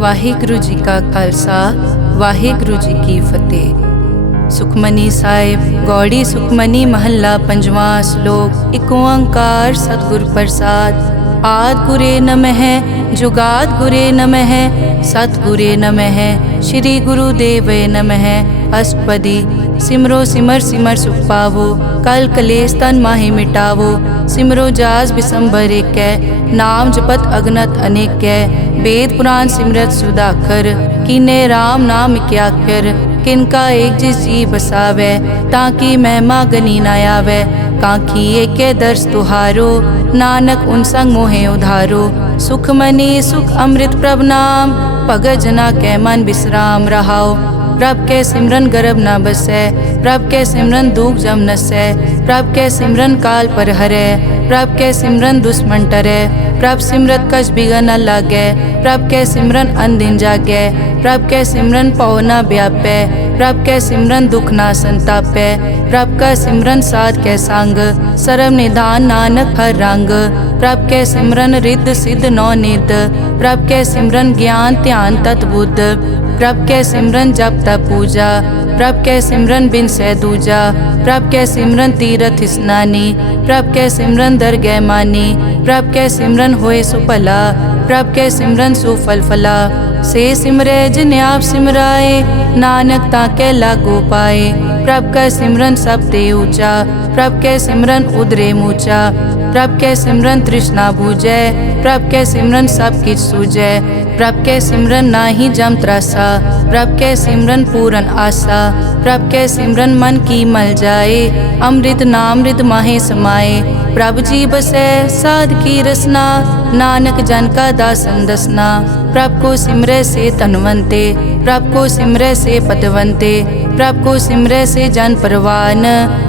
ਵਾਹਿਗੁਰੂ ਜੀ ਕਾ ਖਾਲਸਾ ਵਾਹਿਗੁਰੂ ਜੀ ਕੀ ਫਤਿਹ। ਸੁਖਮਨੀ ਸਾਹਿਬ ਗੌੜੀ ਸੁਖਮਨੀ ਮਹੱਲਾ ਪੰਜਵਾਂ ਸ਼ਲੋਕ। ਇੱਕ ਓੰਕਾਰ ਸਤਿਗੁਰ ਪ੍ਰਸਾਦ। ਆਦਿ ਗੁਰੇ ਨਮః ਜੁਗਾਦ ਗੁਰੇ ਨਮః ਸਤਿਗੁਰੇ ਨਮঃ ਸ਼੍ਰੀ ਗੁਰੂ ਦੇਵੇ ਨਮః। ਅਸ਼ਟਪਦੀ। ਸਿਮਰੋ ਸਿਮਰ ਸਿਮਰ ਸੁਖ ਪਾਵੋ ਕਲ ਕਲੇਸ਼ ਤਨ ਮਾਹਿ ਮਿਟਾਵੋ। ਸਿਮਰੋ ਜਾਸ ਬਿਸੰਬਰ ਏਕੈ ਨਾਮ ਜਪਤ ਅਗਨਤ ਅਨੇਕੈ। वेद पुराण सिमरत सुधाकर कीने राम नाम क्याकर। किनका एक जिस जी बसावै ताकि महिमा गनी न आवै। कांखी एके दर्श तुहारो नानक उन संग मोहे उधारो। सुख मनी सुख अमृत प्रभ नाम भगत जना कै मन विश्राम रहाओ। प्रभ के सिमरन गर्भ न बसै प्रभ के सिमरन दुख जम नसै। प्रभ के सिमरन काल पर हरै प्रभ के सिमरन दुश्मन टरै। प्रभ सिमरत कछ बिगन न लागै प्रभ के सिमरन अनदिन जागै। प्रभ के सिमरन पौ न व्यापै प्रभ के सिमरन दुख न संतापै। प्रभ का सिमरन साध के संग सर्व निधान नानक हर रंग। प्रभ के सिमरन रिद्ध सिद्ध नौ निध प्रभ के सिमरन ज्ञान ध्यान तत् बुद्ध। प्रभ के सिमरन जप तप पूजा प्रभ के सिमरन बिन सै दूजा। प्रभ के सिमरन तीरथ स्नानी प्रभ के सिमरन दरगह मानी। प्रभ के सिमरन होए सुफला प्रभ के सिमरन सुफल फला। से सिमरै जिन आप सिमराए नानक ताके लागो पाए। प्रभ का सिमरन सब ते ऊंचा प्रभ के सिमरन उदरे मूचा। प्रभ के सिमरन तृष्णा बूझै प्रभ के सिमरन सब किछ सूझै। प्रभ के सिमरन नाही जम त्रासा प्रभ के सिमरन पूरन आसा। प्रभ के सिमरन मन की मल जाए अमृत नामृत माहे समाए। प्रभ जी बसै साध की रसना नानक जन का दासन दसना। प्रभ को सिमरै से तनवंते प्रभ को सिमरै से पतवंते। प्रभ को सिमरै से जन परवान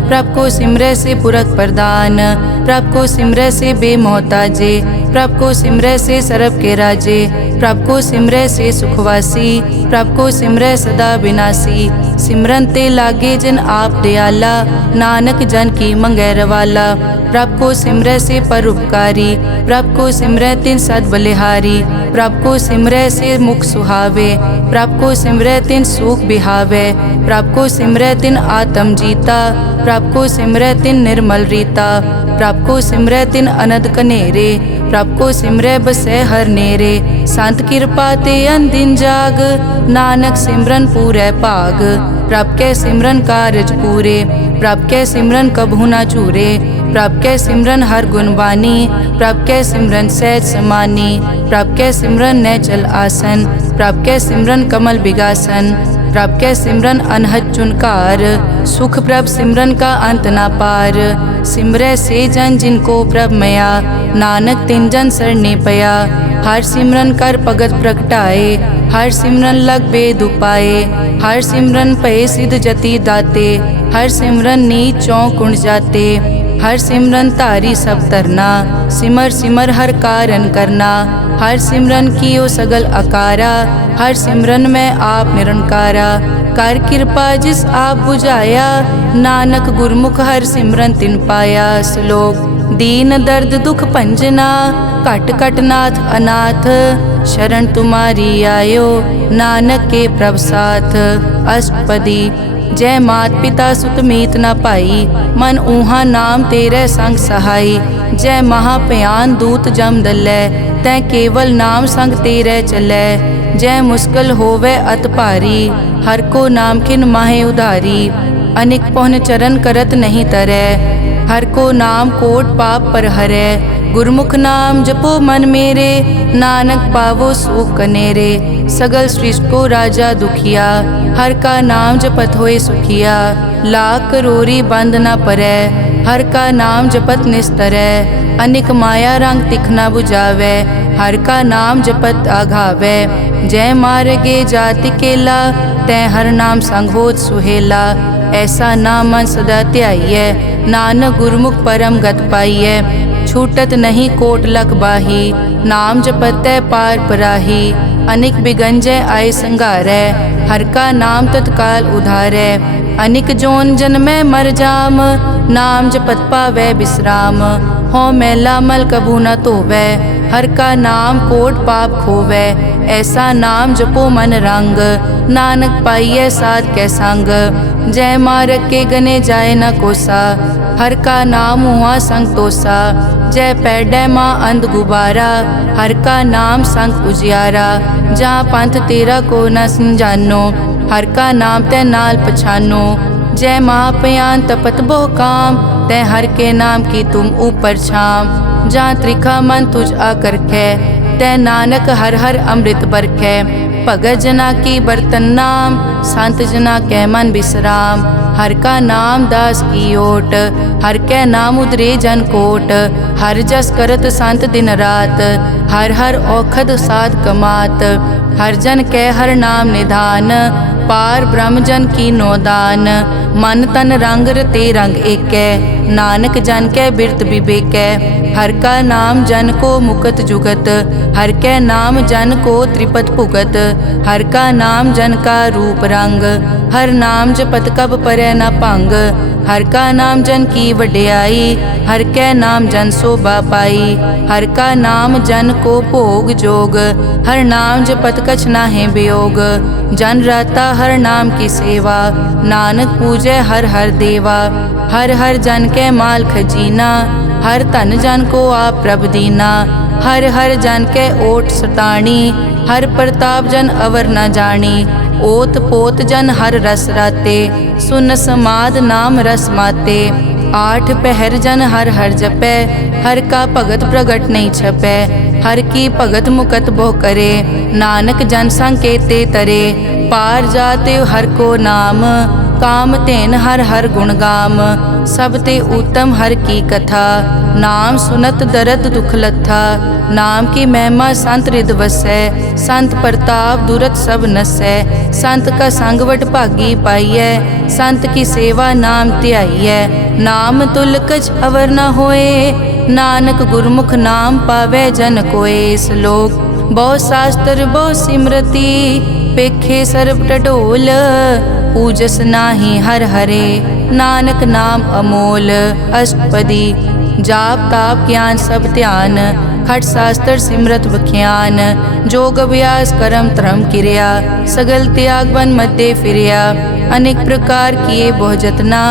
प्रभ को सिमरै से पुरख प्रदान। प्रभ को सिमरै से बेमोहताजे प्रभ को सिमरै से सरब के राजे। प्रभ को सिमरै से सुखवासी प्रभ को सिमरै सदा विनाशी। सिमरन ते लागे जिन आप दयाला नानक जन की मंगै रवाला। प्रभ को सिमरै से परोपकारी प्रभ को सिमरै तिन सद बलिहारी। प्रभ को सिमरै से मुख सुहावे प्रभ को सिमरै तिन सुख बिहावे। प्रभ को सिमरै तिन आत्म जीता प्रभ को सिमरै तिन निर्मल रीता। प्रभ को सिमरै तिन अनद कनेरे प्रभ को सिमरै बसै हर नेरे। संत कृपा ते अनदिन जाग नानक सिमरन पूरै भाग। प्रभ के सिमरन कारज पूरे प्रभ के सिमरन कभू न चूरे। प्रभ के सिमरन हर गुणवानी प्रभ के सिमरन सहज समानी। प्रभ के सिमरन नैचल आसन प्रभ के सिमरन कमल बिगासन। प्रभ के सिमरन अनहद चुनकार सुख प्रभ सिमरन का अंत ना पार। सिमरै से जन जिनको प्रभ मया नानक तिन जन सरने पया। हर सिमरन कर भगत प्रगटाए हर सिमरन लग बेद उपाए। हर सिमरन पए सिद्ध जति दाते हर सिमरन नीच चौं कुंड जाते। हर सिमरन तारी सब तरना सिमर सिमर हर कारण करना। हर सिमरन कियो सगल अकारा हर सिमरन में आप निरंकारा। कर कृपा जिस आप बुझाया नानक गुरमुख हर सिमरन तिन पाया। श्लोक। दीन दर्द दुख भंजना घट घट नाथ अनाथ। शरण तुम्हारी आयो नानक के प्रभ साथ। अष्टपदी। जय मात पिता सुत मीत न पाई मन ऊहा नाम तेरे संग सहाई। जय महाभयान दूत जम दलै तै केवल नाम संग तेरे चलै। जय मुश्किल होवे अत भारी हर को नाम खिन माहे उधारी। अनिक पौन चरण करत नहीं तरै हर को नाम कोट पाप पर हरै। गुरमुख नाम जपो मन मेरे नानक पावो सुख कनेरे। सगल सृष्टि को राजा दुखिया हर का नाम जपत होए सुखिया। लाख करोरी बंद न परै हर का नाम जपत निस्तरै। अनिक माया रंग तिखना बुझावै हर का नाम जपत आघावै। जय मार्गे जाति केला तै हर नाम संग होत सुहेला। ऐसा नाम मन सदा ध्याइयै नानक गुरमुख परम गत पाइयै। छूटत नहीं कोट लख बाही नाम जपतै पार पराही। अनिक बिगंजय आय संघारै हर का नाम तत्काल उधारै। अनिक जोन जन्मै मर जाम नाम जपत पावै विश्राम। हों मैला मल कभू न धोवै। हर का नाम कोट पाप खोवै। ऐसा नाम जपो मन रंग, नानक पाइयै साध कै संग। जय मारग के गने जाए न कोसा, हर का नाम हुआ संग तोसा। जय पैडै माँ अंध गुबारा, हर का नाम संग उजियारा। जहाँ पंथ तेरा को न समझानो, हर का नाम तै नाल पछानो। जय महापयान तपत बहु काम, तै हर के नाम की तुम ऊपर छाम। जहाँ त्रिखा मन तुझ आकर कै, तै नानक हर हर अमृत बरखै। भगत जना की बर्तन नाम, संत जना कै मन विश्राम। हर का नाम दास की ओट, हर कै नाम उदरे जन कोट। हर जस करत संत दिन रात, हर हर औखद साध कमात। हर जन कै हर नाम निधान, पार ब्रह्म जन की नोदान। मन तन रंग रते रंग एकै, नानक जन कै बिरत विवेकै। हर का नाम जन को मुकत जुगत, हर कै नाम जन को त्रिपत भुगत। हर का नाम जन का रूप रंग, हर नाम जपत कब परै न भंग। हर का नाम जन की वड्याई, हर कै नाम जन शोभा पाई। हर का नाम जन को भोग जोग, हर नाम जपत कछ नाहि वियोग। जन राता हर नाम की सेवा, नानक पूजै हर हर देवा। हर हर जन कै माल खजीना, हर धन जन को आप प्रभ दीना। हर हर जन कै ओट सताणी, हर प्रताप जन अवर न जानी। ओत पोत जन हर रस राते, सुन समाद नाम रस माते। आठ पहर जन हर हर जपै, हर का भगत प्रगट नहीं छपै। हर की भगत मुकत बहु करे, नानक जन संकेते तरे। पार जाते हर को नाम, काम तेन हर हर गुण गाम। सब ते उत्तम हर की कथा, नाम सुनत दरद दुख लथा। नाम की महिमा संत रिद वसै, संत प्रताप दुरत सब नसै। संत का संग वट भागी पाइयै, संत की सेवा नाम ध्याइयै। नाम तुल कछ अवर न होए, नानक गुरमुख नाम पावै जन कोय। श्लोक बहु शास्त्र बहु सिमरति, पेखे सर्ब टडोल। पूजस नाही हर हरे, नानक नाम अमोल। अष्टपदी जाप ताप ज्ञान सब ध्यान, खट शास्त्र सिमरत बख्यान। जोग अभ्यास करम धर्म किरिया, सगल त्याग वन मध्य फिरिया। अनेक प्रकार किए बहु जतना,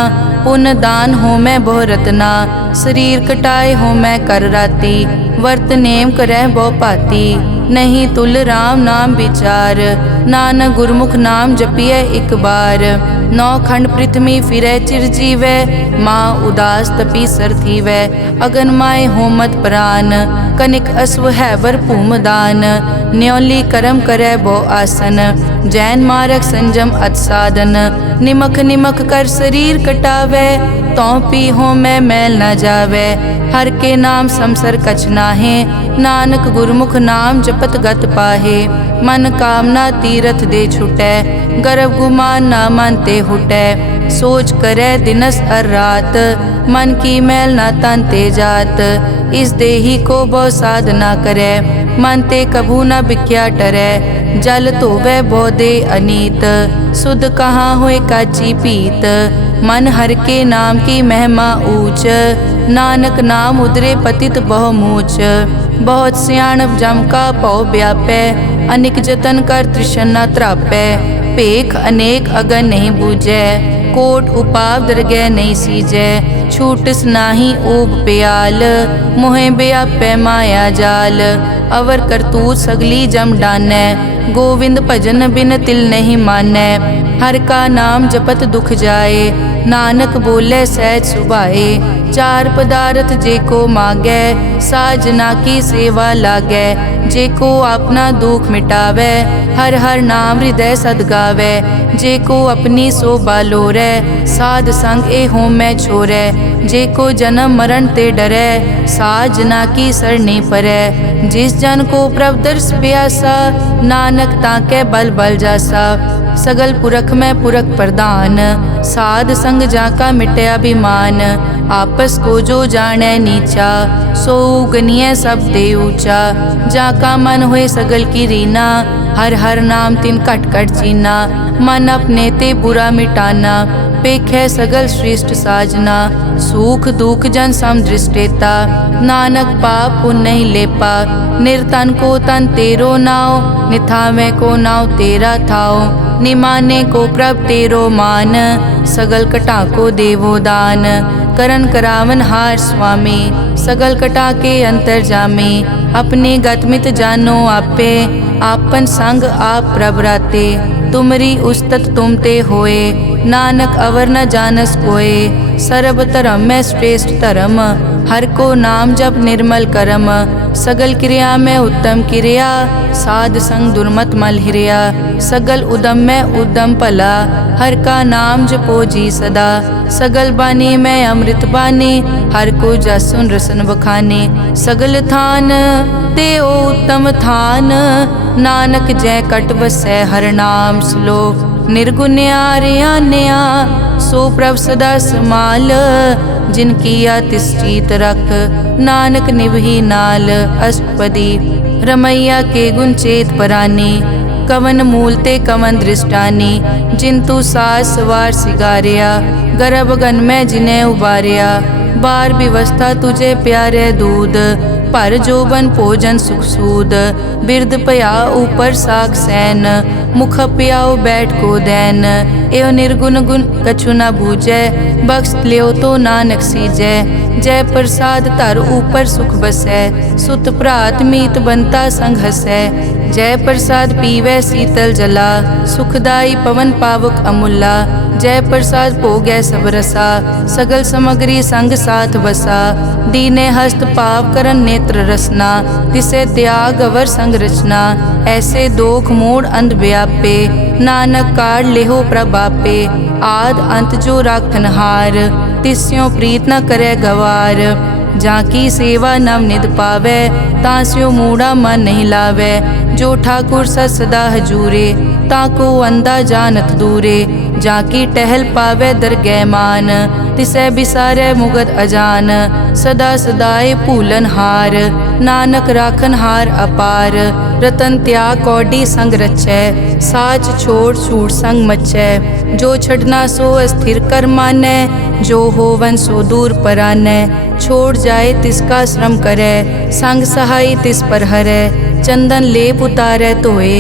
पुण्य दान हो मैं बहु रतना। शरीर कटाए हो मैं कर राती, वर्त नेम करह बहु पाती। नहीं तुल राम नाम विचार, नानक गुरमुख नाम जपिए एक बार। नौ खंड पृथ्वी फिरै चिर जीवै, माँ उदास तपी सर थीवै। अगन माय होमत प्राण, कनिक अश्व हैवर भूम दान। न्योली करम करै बहु आसन, जैन मारक संजम अत साधन। निमक निमक कर शरीर कटावै, तौ पी हो मैं मैल न जावै। हर के नाम समसर कछ नाहे, नानक गुरमुख नाम जपत गत पाहे। मन कामना तीरथ दे छुटै, गर्भ गुमान ना मन ते हुटै। सोच करै दिनस अर रात, मन की मैल ना तन ते जात। इस देही को बहु साधना करै, मन ते कभू न बिख्या टरै। जल धोवै बहु दे अनीत, सुध कहाँ होए काची पीत। मन हर के नाम की महिमा ऊंच, नानक नाम उदरे पतित बहु मूच। बहुत सियाणप जम का पौ व्यापै, अनेक जतन कर तृष्णा त्रापै। पेख अनेक अगन नहीं बूझै, कोट उपाव दरगह नहीं सीजै। छूटस नाही ऊब प्याल, मोहे व्यापै माया जाल। अवर करतूत सगली जम डानै, गोविंद भजन बिन तिल नहीं मानै। हर का नाम जपत दुख जाए, नानक बोले सहज सुभाए। चार पदार्थ जे को मांगै, साजना की सेवा लागै। जे को अपना दुख मिटावै, हर हर नाम हृदय सद गावै। जे को अपनी शोभा लोरै, साध संग ए होमै छोरै। जे को जन्म मरण ते डरै, साजना की सरनी परै। जिस जन को प्रभ दर्श प्यासा, नानक ताकै बल बल जासा। सगल पुरख में पुरख प्रधान, साध संग जाका मिटे अभिमान। आपस को जो जाने नीचा, सो गनिय सब दे ऊंचा। जाका मन होए सगल की रीना, हर हर नाम तिन कट कट चीना। मन अपने ते बुरा मिटाना, पेखै सगल श्रेष्ठ साजना, सुख दुख जन सम दृष्टेता। नानक पाप पुण्य नहीं लेपा, निर्तन को तन तेरो नाव। निथावे को नाव तेरा थाओ, निमाने को प्रभ तेरो मान। सगल कटा को देवो दान, करन करावन हार स्वामी। सगल कटा के अंतर जामे, अपने गतमित जानो आपे। आपन संग आप प्रभ राते, तुमरी उस्तत तुम ते होए। नानक अवर न जानस कोए, सर्ब धर्म में श्रेष्ठ धर्म। हर को नाम जप निर्मल करम, सगल क्रिया में उत्तम क्रिया। साध संग दुर्मत मल हिरिया, सगल उदम में उद्दम भला। हर का नाम जपो जी सदा, सगल बानी में अमृत बानी। हर को जस सुन रसन बखाने, सगल थान ते ओ उत्तम थान। नानक जय कट बसै हर नाम श्लोक। निर्गुण्या रियान्या सो प्रभ सदा समाल। जिनकी तिष्ठित रख, नानक निभही नाल। अष्टपदी रमैया के गुण चेत परानी, कवन मूल ते कवन दृष्टानी। जिंतु सास सवार सिगारिया, गर्भ गन में जिन्हें उबारिया। बार व्यवस्था तुझे प्यारे दूध, पर जोबन भोजन सुख सूद। बिरद पया ऊपर साग सैन, मुख पियाओ बैठ को दैन। एव निर्गुण गुण कछु न बूझै, बख्श लियो तो नानक सीजै। जय प्रसाद धर ऊपर सुख बसै, सुत भ्रात मीत बनता संग हसै। जय प्रसाद पीवै शीतल जला, सुखदाई पवन पावक अमूला। जय प्रसाद भोगै सब रसा, सगल समग्री संग साथ बसा। दीने हस्त पाव करन नेत्र रसना, तिसे त्याग अवर संग रचना। ऐसे दोख मूढ़ अंध व्यापे, नानक काढ़ लेहो प्रभापे। आद अंत जो राखनहार, तिस्यों प्रीत न करे गवार। जाकी सेवा नव निध पावै, तास्यो मूढ़ा मन नहीं लावै। जो ठाकुर सत सदा हजूरे, ताको अंधा जानत दूरे। जाकी टहल पावै दरगह मान, तिसै बिसारै मुगद अजान। सदा सदाए भूलन हार, नानक राखन हार अपार। रतन त्याग कौडी संग रचै, साच छोड़ छूट संग मचै। जो छड़ना सो अस्थिर कर मानै, जो होवन सो दूर परानै। छोड़ जाए तिसका श्रम करै, संग सहाय तिस पर हरै। चंदन लेप उतारै धोए,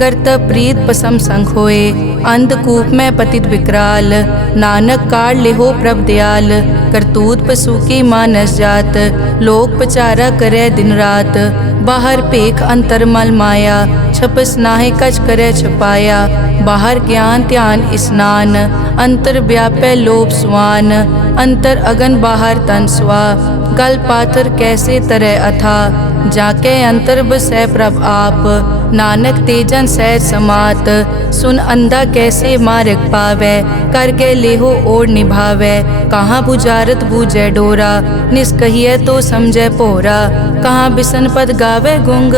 करतब प्रीत पसम संग होए। अंधकूप में पतित विकराल, नानक काढ़ लेहो प्रभ दयाल। करतूत पशु की मानस जात, लोक पचारा करे दिन रात। बाहर पेख अंतर मल माया, छपस नाहे कच करे छपाया। बाहर ज्ञान ध्यान स्नान, अंतर व्यापै लोभ स्वान। अंतर अगन बाहर तन स्वा, गल पाथर कैसे तरह अथा। जाके अंतर बसै प्रभ आप, नानक तेजन सहज समात। सुन अंधा कैसे मार्ग पावै, करके लेहो ओर निभावै। कहाँ बुझारत बूझै डोरा, निष्कहिए तो समझै पोरा। कहाँ बिसन पद गावे गुंग,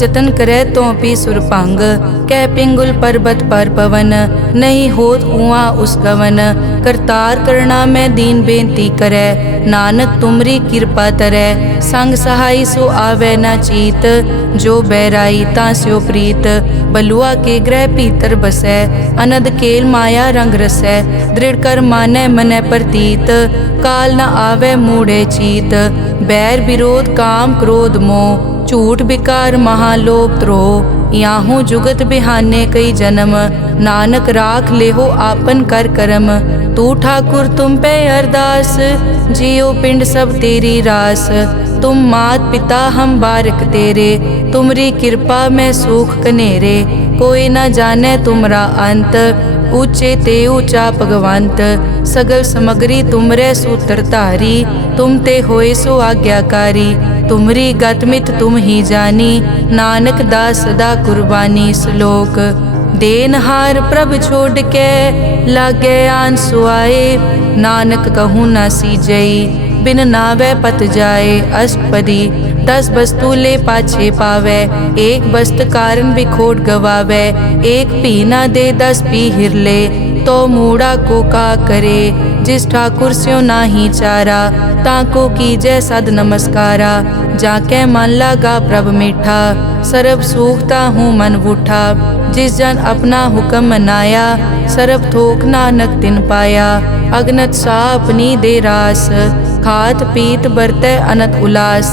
जतन करे तो पी सुरभंग। कह पिंगुल पर्वत पर पवन, नहीं होत उआ उस गवन। करतार करना में दीन बेनती करे, नानक तुमरी कृपा तरै। संग सहाय सो आवे न चीत, जो बैराई तास्यो प्रीत। बलुआ के ग्रह भीतर बसै, अनद केल माया रंग रसै। दृढ़ कर मानै मनै प्रतीत, काल न आवे मूढ़े चीत। बैर विरोध काम क्रोध मोह, झूठ विकार महालोभ द्रोह। याहू जुगत बिहाने कई जन्म, नानक राख लेहो आपन कर करम। तू ठाकुर तुम पे अरदास, जियो पिंड सब तेरी रास। तुम मात पिता हम बारक तेरे, तुमरी कृपा में सुख कनेरे। कोई न जाने तुमरा अंत, ऊंचे ते ऊंचा भगवंत। सगल समग्री तुमरे सूत्र धारी, तुम ते होए सो आज्ञाकारी। तुमरी गतमित तुम ही जानी, नानक दास सदा कुर्बानी। श्लोक देनहार प्रभ छोड़ के, लागे आन सुआए। नानक कहूँ न सीजई, बिन नावे पत जाए। अष्टपदी 10 वस्तु ले पाछे पावे, एक वस्त कारण बिखोट गवावे। एक पी ना दे 10 पी हिरले, तो मूढ़ा को का करे। जिस ठाकुर स्यो नाही चारा, ताको कीजै सद नमस्कारा। जाके मन लागा प्रभ मीठा, सरब सूखता हूँ मन बूठा। जिस जन अपना हुक्म मनाया, सरब थोक नानक तिन पाया। अगनत सा अपनी दे रास, खात पीत बरतै अनत उलास।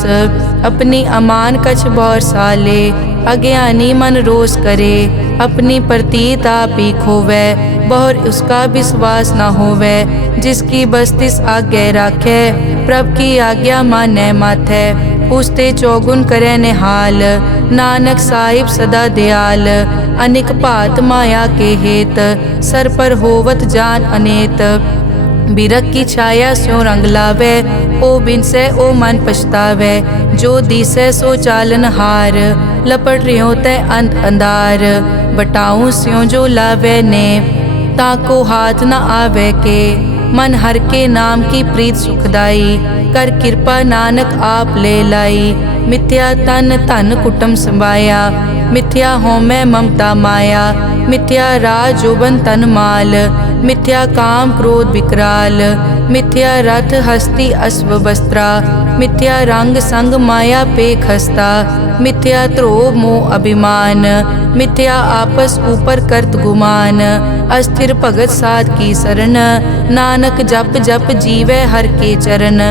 अपनी अमान कछ बौर साले, अज्ञानी मन रोस करे। अपनी प्रतीत आप ही खोवै, बहुर उसका विश्वास न होवै। जिसकी बस्तिस आज्ञा राखै, प्रभ की आज्ञा मानै माथै। उसते चौगुन करे निहाल, नानक साहिब सदा दयाल। अनिक भात माया के हेत, सर पर होवत जान अनेत। बिरख की छाया स्यों रंग लावै, ओ बिनसै ओ मन पछतावै। जो दिसै सो चालन हार, लपट रियो तै अंत अंधार। बटाऊं स्यों जो लावै ने, ताको हाथ न आवे के। मन हर के नाम की प्रीत सुखदाई, कर कृपा नानक आप ले लाई। मिथ्या तन धन कुटुम संभाया, मिथ्या होमै ममता माया। मिथ्या राज जोबन तन माल, मिथ्या काम क्रोध विकराल। मिथ्या रथ हस्ती अश्व वस्त्रा, मिथ्या रंग संग माया पे खस्ता। मिथ्या ध्रोह मोह अभिमान, मिथ्या आपस ऊपर करत गुमान। अस्थिर भगत साध की शरण, नानक जप जप जीवै हर के चरण।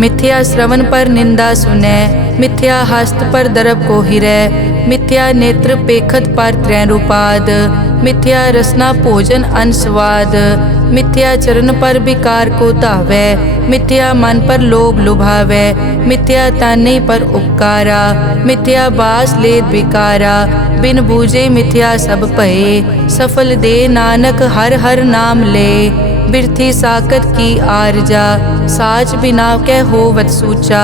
मिथ्या श्रवण पर निंदा सुनै, मिथ्या हस्त पर दरब को हिरै। मिथ्या नेत्र पेखत पर त्रैन रूपाद, मिथ्या रसना भोजन अन स्वाद। मिथ्या चरण पर विकार को धावै, मिथ्या मन पर लोभ लुभावै। मिथ्या ताने पर उपकारा, मिथ्या बास लेत विकारा। बिन बूझे मिथ्या सब भये, सफल दे नानक हर हर नाम ले। बिरथी साकत की आरजा, साच बिना कै होवत सूचा।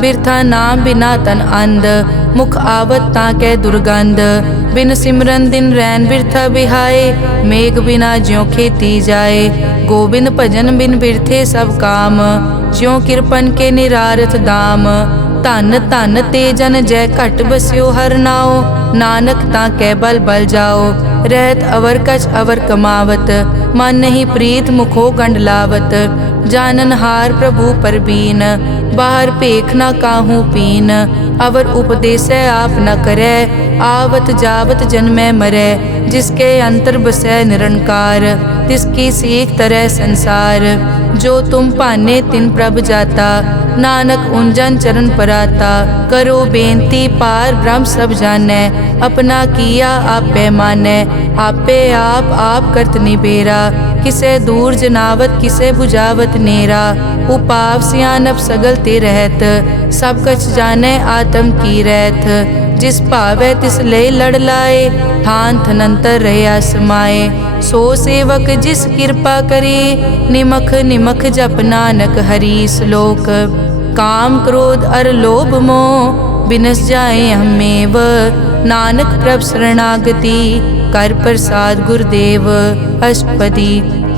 बिरथा नाम बिना तन अंध, मुख आवत ताकै दुर्गंध। बिन सिमरन दिन रैन बिरथा बिहाए, मेघ बिना ज्यों खेती जाए। गोबिंद भजन बिन बिरथे सब काम, ज्यों किरपन के निरारथ दाम। धन धन ते जन जय घट बस्यो हर नाओ, नानक ताकै बल बल जाओ। रहत अवर कछ अवर कमावत, मन नहीं प्रीत मुखो गंड लावत। जानन हार प्रभु परबीन, बाहर पेख न काहू पीन। अवर उपदेसै आप न करै, आवत जावत जन्मै मरै। जिसके अंतर बसै निरंकार, तिसकी सीख तरह संसार। जो तुम भाने तिन प्रभ जाता, नानक उंजन चरण पराता। करो बेनती पार ब्रह्म सब जानै, अपना किया आपे मानै। आपे आप करत निबेरा, किसे दूर जनावत किसे बुझावत नेरा। उपाव सियानप सगल ते रहत, सब कछ जानै आत्म की रहत। जिस भावै तिस ले लड़ लाए, थान थनंतर रहया समाए। सो सेवक जिस कृपा करी, निमख निमख जप नानक हरि श्लोक। काम क्रोध अर लोभ मोह, बिनस जाए हमेव। नानक प्रभ शरणागति, कर प्रसाद गुरुदेव। अष्टपदी।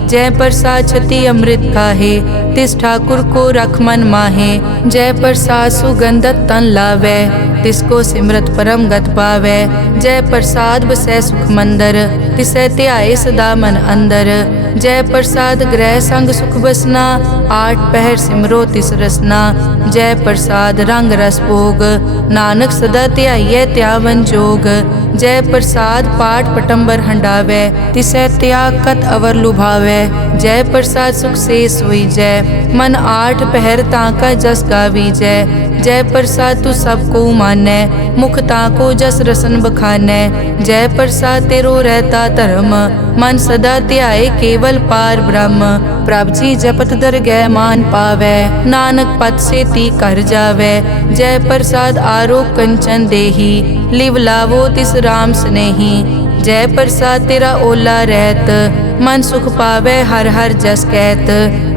जय प्रसाद छति अमृत खाहे, तिस ठाकुर को रख मन माहे। जय प्रसाद सुगंधत तन लावै, तिसको सिमरत परम गत पावै। जय प्रसाद बसै सुख मंदर, तिसै ध्याए सदा मन अंदर। जय प्रसाद ग्रह संग सुख बसना, आठ पहर सिमरो तिस रसना। जय प्रसाद रंग रस भोग, नानक सदा ध्याइयै त्यावन जोग। जय प्रसाद पाठ पटंबर हंडावै, तिसै त्याग कत अवर लुभावै। जय प्रसाद सुख से सोई जय, मन आठ पहर ताका जस गावी जय। जय प्रसाद तू सबको मानै, मुख ताको जस रसन बखानै। जय प्रसाद तेरो रहता धर्म, मन सदा ध्याए केवल पार ब्रह्म। प्रभ जी जपत दरगह मान पावै, नानक पद से ती कर जावै। जय प्रसाद आरोग कंचन देही, लिव लावो तिस राम स्नेही। जय प्रसाद तेरा ओला रहत, मन सुख पावै हर हर जस कहत।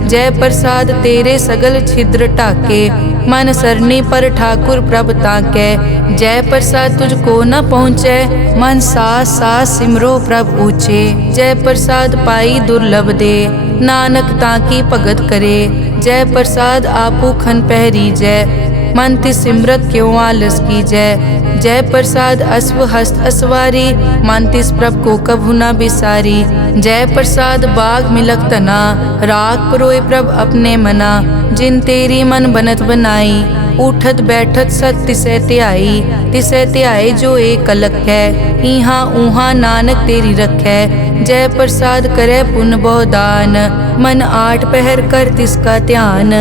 जय प्रसाद तेरे सगल छिद्र ढाके, मन सरनी पर ठाकुर प्रभ ताकै। जय प्रसाद तुझको न पहुँचै, मन सास सास सिमरो प्रभ ऊँचे। जय प्रसाद पाई दुर्लभ दे, नानक ताकी भगत करे। जय प्रसाद आपू खन पहरी जय, मन तिस सिमरत क्यों आलस की जय। जय प्रसाद अश्व हस्त असवारी, मन तिस प्रभ को कभु न बिसारी। जय प्रसाद बाग मिलक तना, राख परोए प्रभ अपने मना। जिन तेरी मन बनत बनाई, उठत बैठत सत तिसै ध्याई जो एक अलख है। इहाँ ऊहाँ नानक तेरी रखै, जय प्रसाद करे पुन बहुदान। मन आठ पहर कर तिसका ध्यान,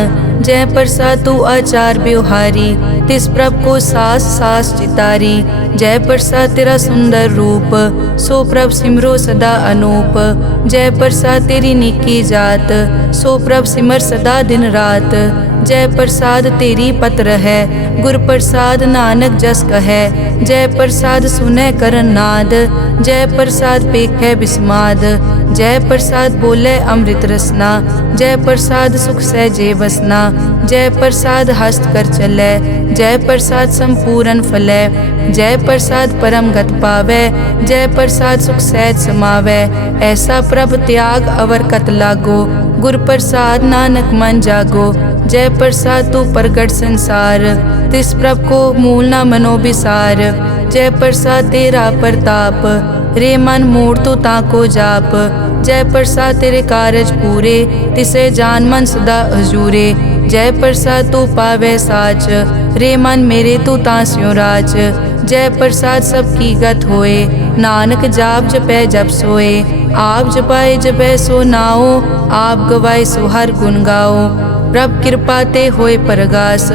जय प्रसाद तू आचार व्यवहारी। तिस प्रभ को सास सास चितारी, जय प्रसाद तेरा सुंदर रूप। सो प्रभ सिमरो सदा अनूप, जय प्रसाद तेरी निकी जात। सो प्रभ सिमर सदा दिन रात, जय प्रसाद तेरी पत्र है। गुर प्रसाद नानक जस कहे, जय प्रसाद सुनै करन नाद। जय प्रसाद पेखै बिस्माद, जय प्रसाद बोले अमृत रसना। जय प्रसाद सुख सहजे बसना, जय प्रसाद हस्त कर चलै। जय प्रसाद संपूर्ण फलै, जय प्रसाद परम गत पावै। जय प्रसाद सुख सहज समावै, ऐसा प्रभ त्याग अवर कत लागो। गुर प्रसाद नानक मन जागो, जय प्रसाद तू प्रगट संसार। तिस प्रभ को मूल न मनो बिसार, जय प्रसाद तेरा प्रताप। रे मन मूड तू ताको जाप, जय प्रसाद तेरे कारज पूरे। तिसे जान मन सदा अजूरे, जय प्रसाद तू पावे साच। रे मन मेरे तू तास्यो राज, जय प्रसाद सबकी गत होए। नानक जाप जपै जप सोए, आप जपाए जपै सो नाओ। आप गवाए सो हर गुण गाओ, प्रभ कृपा ते होए परगास।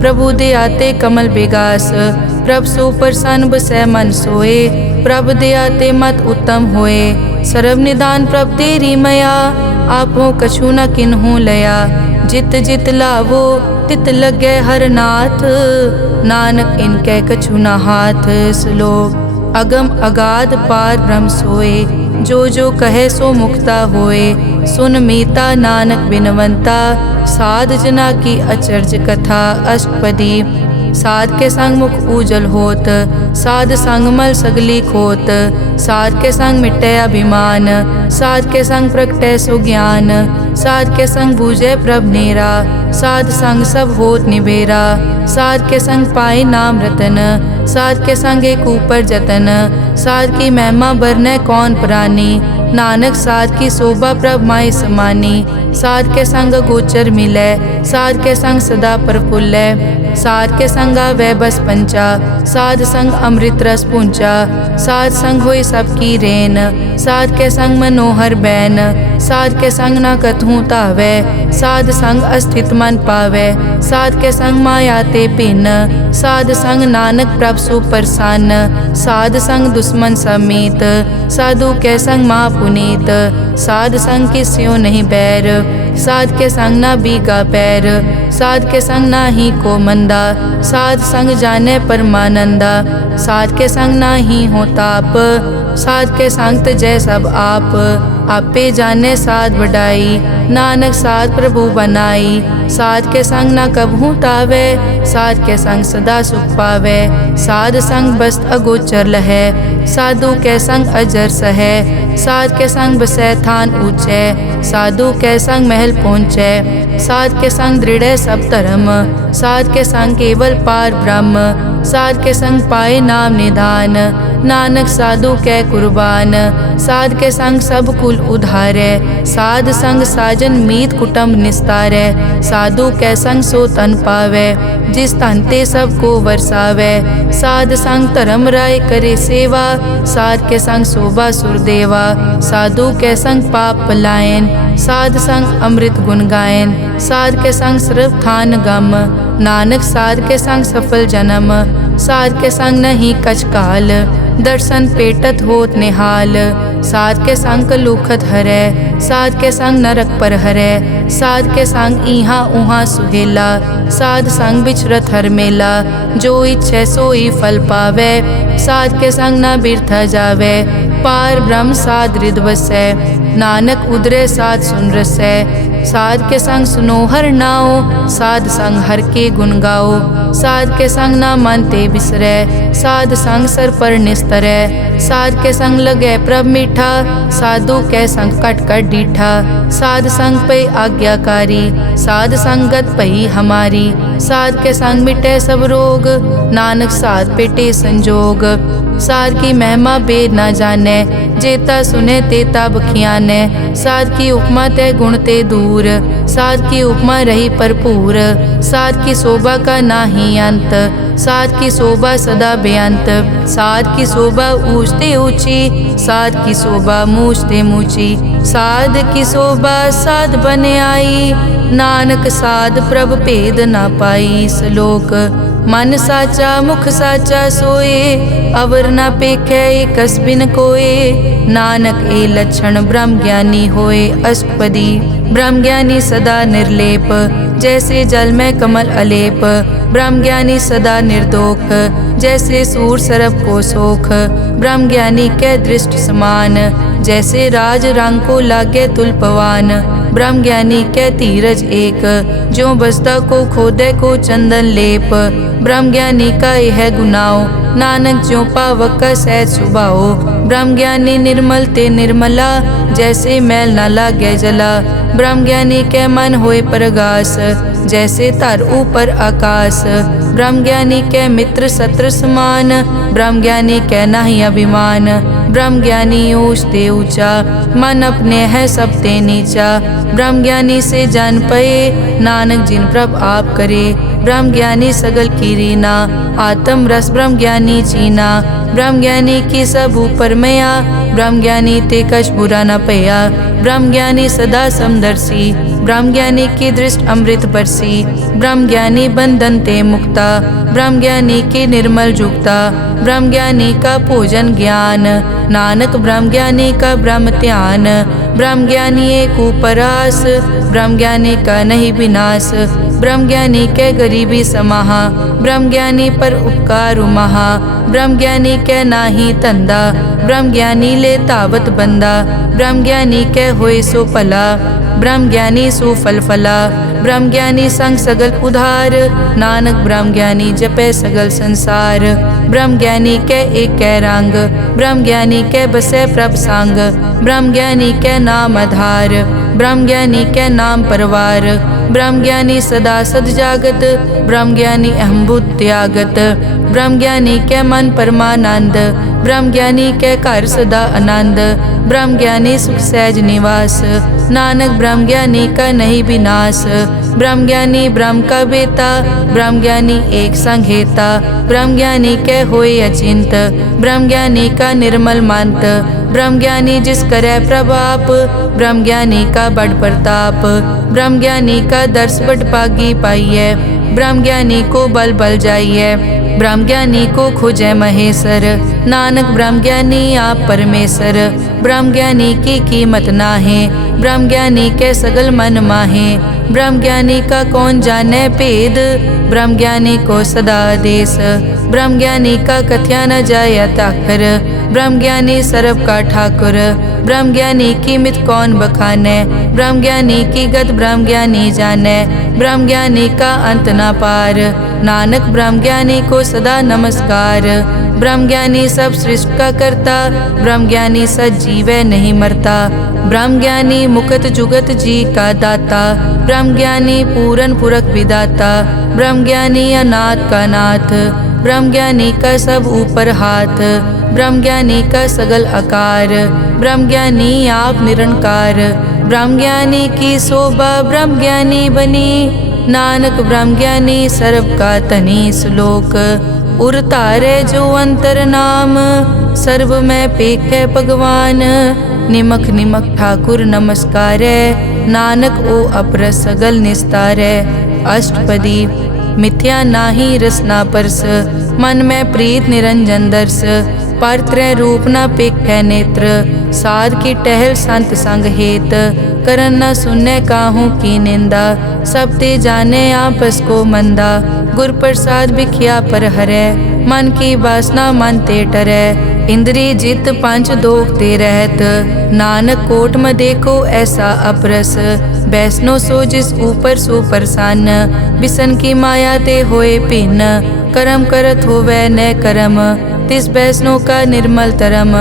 प्रभु दे आते कमल बेगास, प्रभ सो प्रसन्न बसै मन सोए। प्रभ दे आते मत उत्तम होए, सर्व निदान प्रभ तेरी मया। आपो कछु न किन्हू लया, जित जित लावो तित लगे हर नाथ। नानक इनके कछु न हाथ। श्लोक अगम अगाध पार ब्रह्म सोए, जो कहे सो मुक्ता होए। सुन मीता नानक बिनवंता, साध जना की अचर्ज कथा। अष्टपदी साध के संग मुख उजल होत, साध संग मल सगली खोत। साध के संग मिटे अभिमान, साध के संग प्रगटे सो ज्ञान। साध के संग बूझे प्रभ नेरा, साध संग सब होत निबेरा। साध के संग पाए नाम रतन, साध के संग एक ऊपर जतन। साध की महिमा बरने कौन प्राणी, नानक साध की शोभा प्रभ माई समानी। साध के संग गोचर मिलै, साध के संग सदा प्रफुल्लै। साध के संग आवे बस पंचा, साध संग अमृत रस पूंचा। साध संग होई सबकी रेन, साध के संग मनोहर बैन। साध के संग न कथूँ तावै, साध संग अस्थित मन पावै। साध के संग माया ते पिन, साध संग नानक प्रभ सु प्रसन्न। साध संग दुश्मन समीत, साधु के संग माँ पुनीत। साध संग किस्यो नहीं बैर, साध के संग ना बीगा पैर। साध के संग ना ही को मंदा, साध संग जाने परमानंदा। साध के संग ना ही हो ताप, साध के संग तजै सब आप। आपे जाने साध बढ़ाई, नानक साध प्रभु बनाई। साध के संग ना कबहू तावै, साध के संग सदा सुख पावै। साध संग बस्त अगोचर लहै, साधु के संग अजर सहै। साध के संग बसै थान ऊंचे, साधु के संग महल पहुँचै। साध के संग दृढ़ सब धर्म, साध के संग केवल पार ब्रह्म। साध के संग पाए नाम निधान, नानक साधु कै कुर्बान। साध के संग सब कुल उधारै, साध संग साजन मीत कुटुंब निस्तारै। साधु कै संग सो तन पावै, जिस तन ते सबको वरसावै। साध संग धर्म राय करे सेवा, साध के संग शोभा सुरदेवा। साधु के संग पाप पलायन, साध संग अमृत गुण गायन। साध के संग सर्व थान गम, नानक साध के संग सफल जन्म। साध के संग नहीं कछ काल, दर्शन पेटत होत निहाल। साध के संग लुखत हरै, साध के संग नरक पर हरै। साध के संग इहाँ उहाँ सुहेला, साध संग बिचरत हर मेला। जो इच्छै सोई फल पावै, साध के संग न बिरथा जावै। पार ब्रह्म साध हृद बसै, नानक उदरे साध सुन रसै। साध के संग सुनो हर नाओ, साध संग हर के गुण गाओ। साध के संग ना मन ते बिसरै, साध संग सर पर निस्तरै। साध के संग लगे प्रभ मीठा, साधु के संग कट कट डीठा। साध संग पे आज्ञाकारी, साध संगत पई हमारी। साध के संग मिटे सब रोग, नानक साध पेटे संजोग। सार की महिमा बेद ना जाने, जेता सुने तेता बखियाने। साध की उपमा ते गुण ते दूर, साध की उपमा रही भरपूर। साध की शोभा का नाही अंत, साध की शोभा सदा बेअंत। साध की शोभा ऊंचते ऊंची, साध की शोभा मूछते मूची। साध की शोभा साध बने आई, नानक साध प्रभ भेद ना पाई। श्लोक मन साचा मुख साचा सोए, अवर ना पेखै एकस बिन कोए। नानक ए लक्षण ब्रह्म ज्ञानी होए। अष्टपदी ब्रह्म ज्ञानी सदा निर्लेप, जैसे जल में कमल अलेप। ब्रह्म ज्ञानी सदा निर्दोख, जैसे सूर सरप को सोख। ब्रह्म ज्ञानी के दृष्ट समान, जैसे राज रंग को लागे तुलपवान। ब्रह्म ज्ञानी के धीरज एक, जो बसता को खोदे को चंदन लेप। ब्रह्म ज्ञानी का यह गुनाओ, नानक ज्यों पावक का सहज सुभाओ। ब्रह्म ज्ञानी निर्मल ते निर्मला, जैसे मैल न लागे जला। ब्रह्म ज्ञानी के मन होए प्रगास, जैसे धर ऊपर आकाश। ब्रह्म ज्ञानी के मित्र शत्रु समान, ब्रह्म ज्ञानी के नाही अभिमान। ब्रह्म ज्ञानी ऊंच ते ऊंचा, मन अपने है सब ते नीचा। ब्रह्म ज्ञानी से जान पए, नानक जिन प्रभ आप करे। ब्रह्म ज्ञानी सगल की रीना, आत्म रस ब्रह्म ज्ञानी चीना। ब्रह्म ज्ञानी की सब ऊपर मया, ब्रह्म ज्ञानी ते कछ बुरा न पया। ब्रह्म ज्ञानी सदा समदर्शी, ब्रह्म ज्ञानी की दृष्टि अमृत बरसी। ब्रह्म ज्ञानी बंधन ते मुक्ता, ब्रह्म ज्ञानी की निर्मल जुक्ता। ब्रह्म ज्ञानी का भोजन ज्ञान, नानक ब्रह्म ज्ञानी का ब्रह्म ध्यान। ब्रह्म ज्ञानी एक उपरास, ब्रह्म ज्ञानी का नहीं विनाश। ब्रह्म ज्ञानी के गरीबी समाहा, ब्रह्म ज्ञानी पर उपकार महा। ब्रह्म ज्ञानी के नाही धंधा, ब्रह्म ज्ञानी ले तावत बंदा। ब्रह्म ज्ञानी के होए सो भला, ब्रह्म ज्ञानी सुफल फला। ब्रह्म ज्ञानी संग सगल उधार, नानक ब्रह्म ज्ञानी जपे सगल संसार। ब्रह्म ज्ञानी के एक कै रंग, ब्रह्म ज्ञानी के बसे प्रभ संग। ब्रह्म ज्ञानी के नाम आधार, ब्रह्म ज्ञानी के नाम परवार। ब्रह्म ज्ञानी सदा सद जागत, ब्रह्म ज्ञानी अहम बुद्ध त्यागत। ब्रह्म ज्ञानी के मन परमानंद, ब्रह्म ज्ञानी के घर सदा आनंद। ब्रह्म ज्ञानी सुख सहज निवास, नानक ब्रह्म ज्ञानी का नहीं विनाश। ब्रह्म ज्ञानी ब्रह्म का बेता, ब्रह्म ज्ञानी एक संग हेता। ब्रह्म ज्ञानी के होए अचिंत, ब्रह्म ज्ञानी का निर्मल मंत। ब्रह्म ज्ञानी जिस करे प्रभाप, ब्रह्म ज्ञानी का बड़ प्रताप। ब्रह्म ज्ञानी का दर्श बड़ पागी पाइए, ब्रह्म ज्ञानी को बल बल जाइए। ब्रह्म ज्ञानी को खोजे महेश्वर, नानक ब्रह्म ज्ञानी आप परमेश्वर। ब्रह्म ज्ञानी की कीमत नाहे, ब्रह्म ज्ञानी के सगल मन माहे। ब्रह्म ज्ञानी का कौन जाने भेद, ब्रह्म ज्ञानी को सदा आदेश। ब्रह्म ज्ञानी का कथ्या न जाय ताकर, ब्रह्म ज्ञानी सर्व का ठाकुर। ब्रह्म ज्ञानी की मित कौन बखाने, ब्रह्म ज्ञानी की गत ब्रह्म ज्ञानी जाने। ब्रह्म ज्ञानी का अंत न पार, नानक ब्रह्म ज्ञानी को सदा नमस्कार। ब्रह्म ज्ञानी सब सृष्टि का करता, ब्रह्म ज्ञानी सजीव नहीं मरता। ब्रह्म ज्ञानी मुकत जुगत जी का दाता, ब्रह्म ज्ञानी पूरन पुरख विदाता। ब्रह्म ज्ञानी अनाथ का नाथ, ब्रह्म ज्ञानी का सब ऊपर हाथ। ब्रह्म ज्ञानी का सगल आकार, ब्रह्म ज्ञानी आप निरंकार। ब्रह्म ज्ञानी की शोभा ब्रह्म ज्ञानी बनी, नानक ब्रह्म ज्ञानी सर्व का तनी। श्लोक उर तारे जो अंतर नाम, सर्व में पेखे भगवान। निमक निमक ठाकुर नमस्कारे, नानक ओ अपर सगल निस्तारे। अष्टपदी मिथ्या नाही रसना परस, मन में प्रीत निरंजन दर्श। पर त्रय रूप न पेखे नेत्र, साध की टहल संत संग हेत। करन न सुने काहू की निंदा, सब ते जाने आपस को मंदा। गुर प्रसाद बिखिया पर हरै, मन की वासना मन ते टरै। इंद्री जित पंच दोख ते रहत, नानक कोट में देखो ऐसा अपरस। वैष्णो सो जिस ऊपर सो प्रसन्न, बिसन की माया ते होए भिन्न। कर्म करत होवे न कर्म, तिस वैष्णो का निर्मल तरम।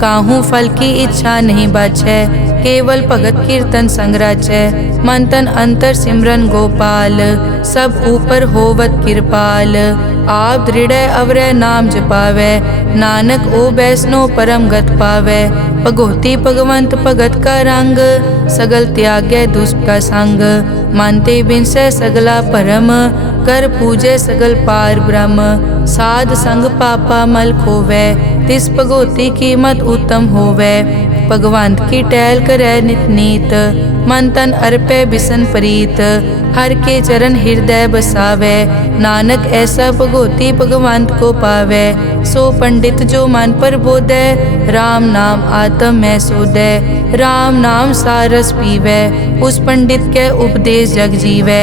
काहू फल की इच्छा नहीं बाछै, केवल भगत कीर्तन संग राचै। मन तन अंतर सिमरन गोपाल, सब ऊपर होवत कृपाल। आप दृढ़ अवरै नाम जपावै, नानक ओ बैसनो परम गत पावै। भगोती भगवंत भगत का रंग, सगल त्यागै दुष्ट का संग। मानते बिनसै सगला भरम, कर पूजै सगल पार ब्रह्म। साध संग पापा मल खोवै, तिस भगोती की मत उत्तम होवै। भगवंत की टहल करै नित नीत, मन तन अर्पै बिसन प्रीत। हर के चरण हृदय बसावै, नानक ऐसा भगोती भगवंत को पावै। सो पंडित जो मन पर बोधै, राम नाम आत्म में सोधै। राम नाम सारस पीवै, उस पंडित के उपदेश जग जीवै।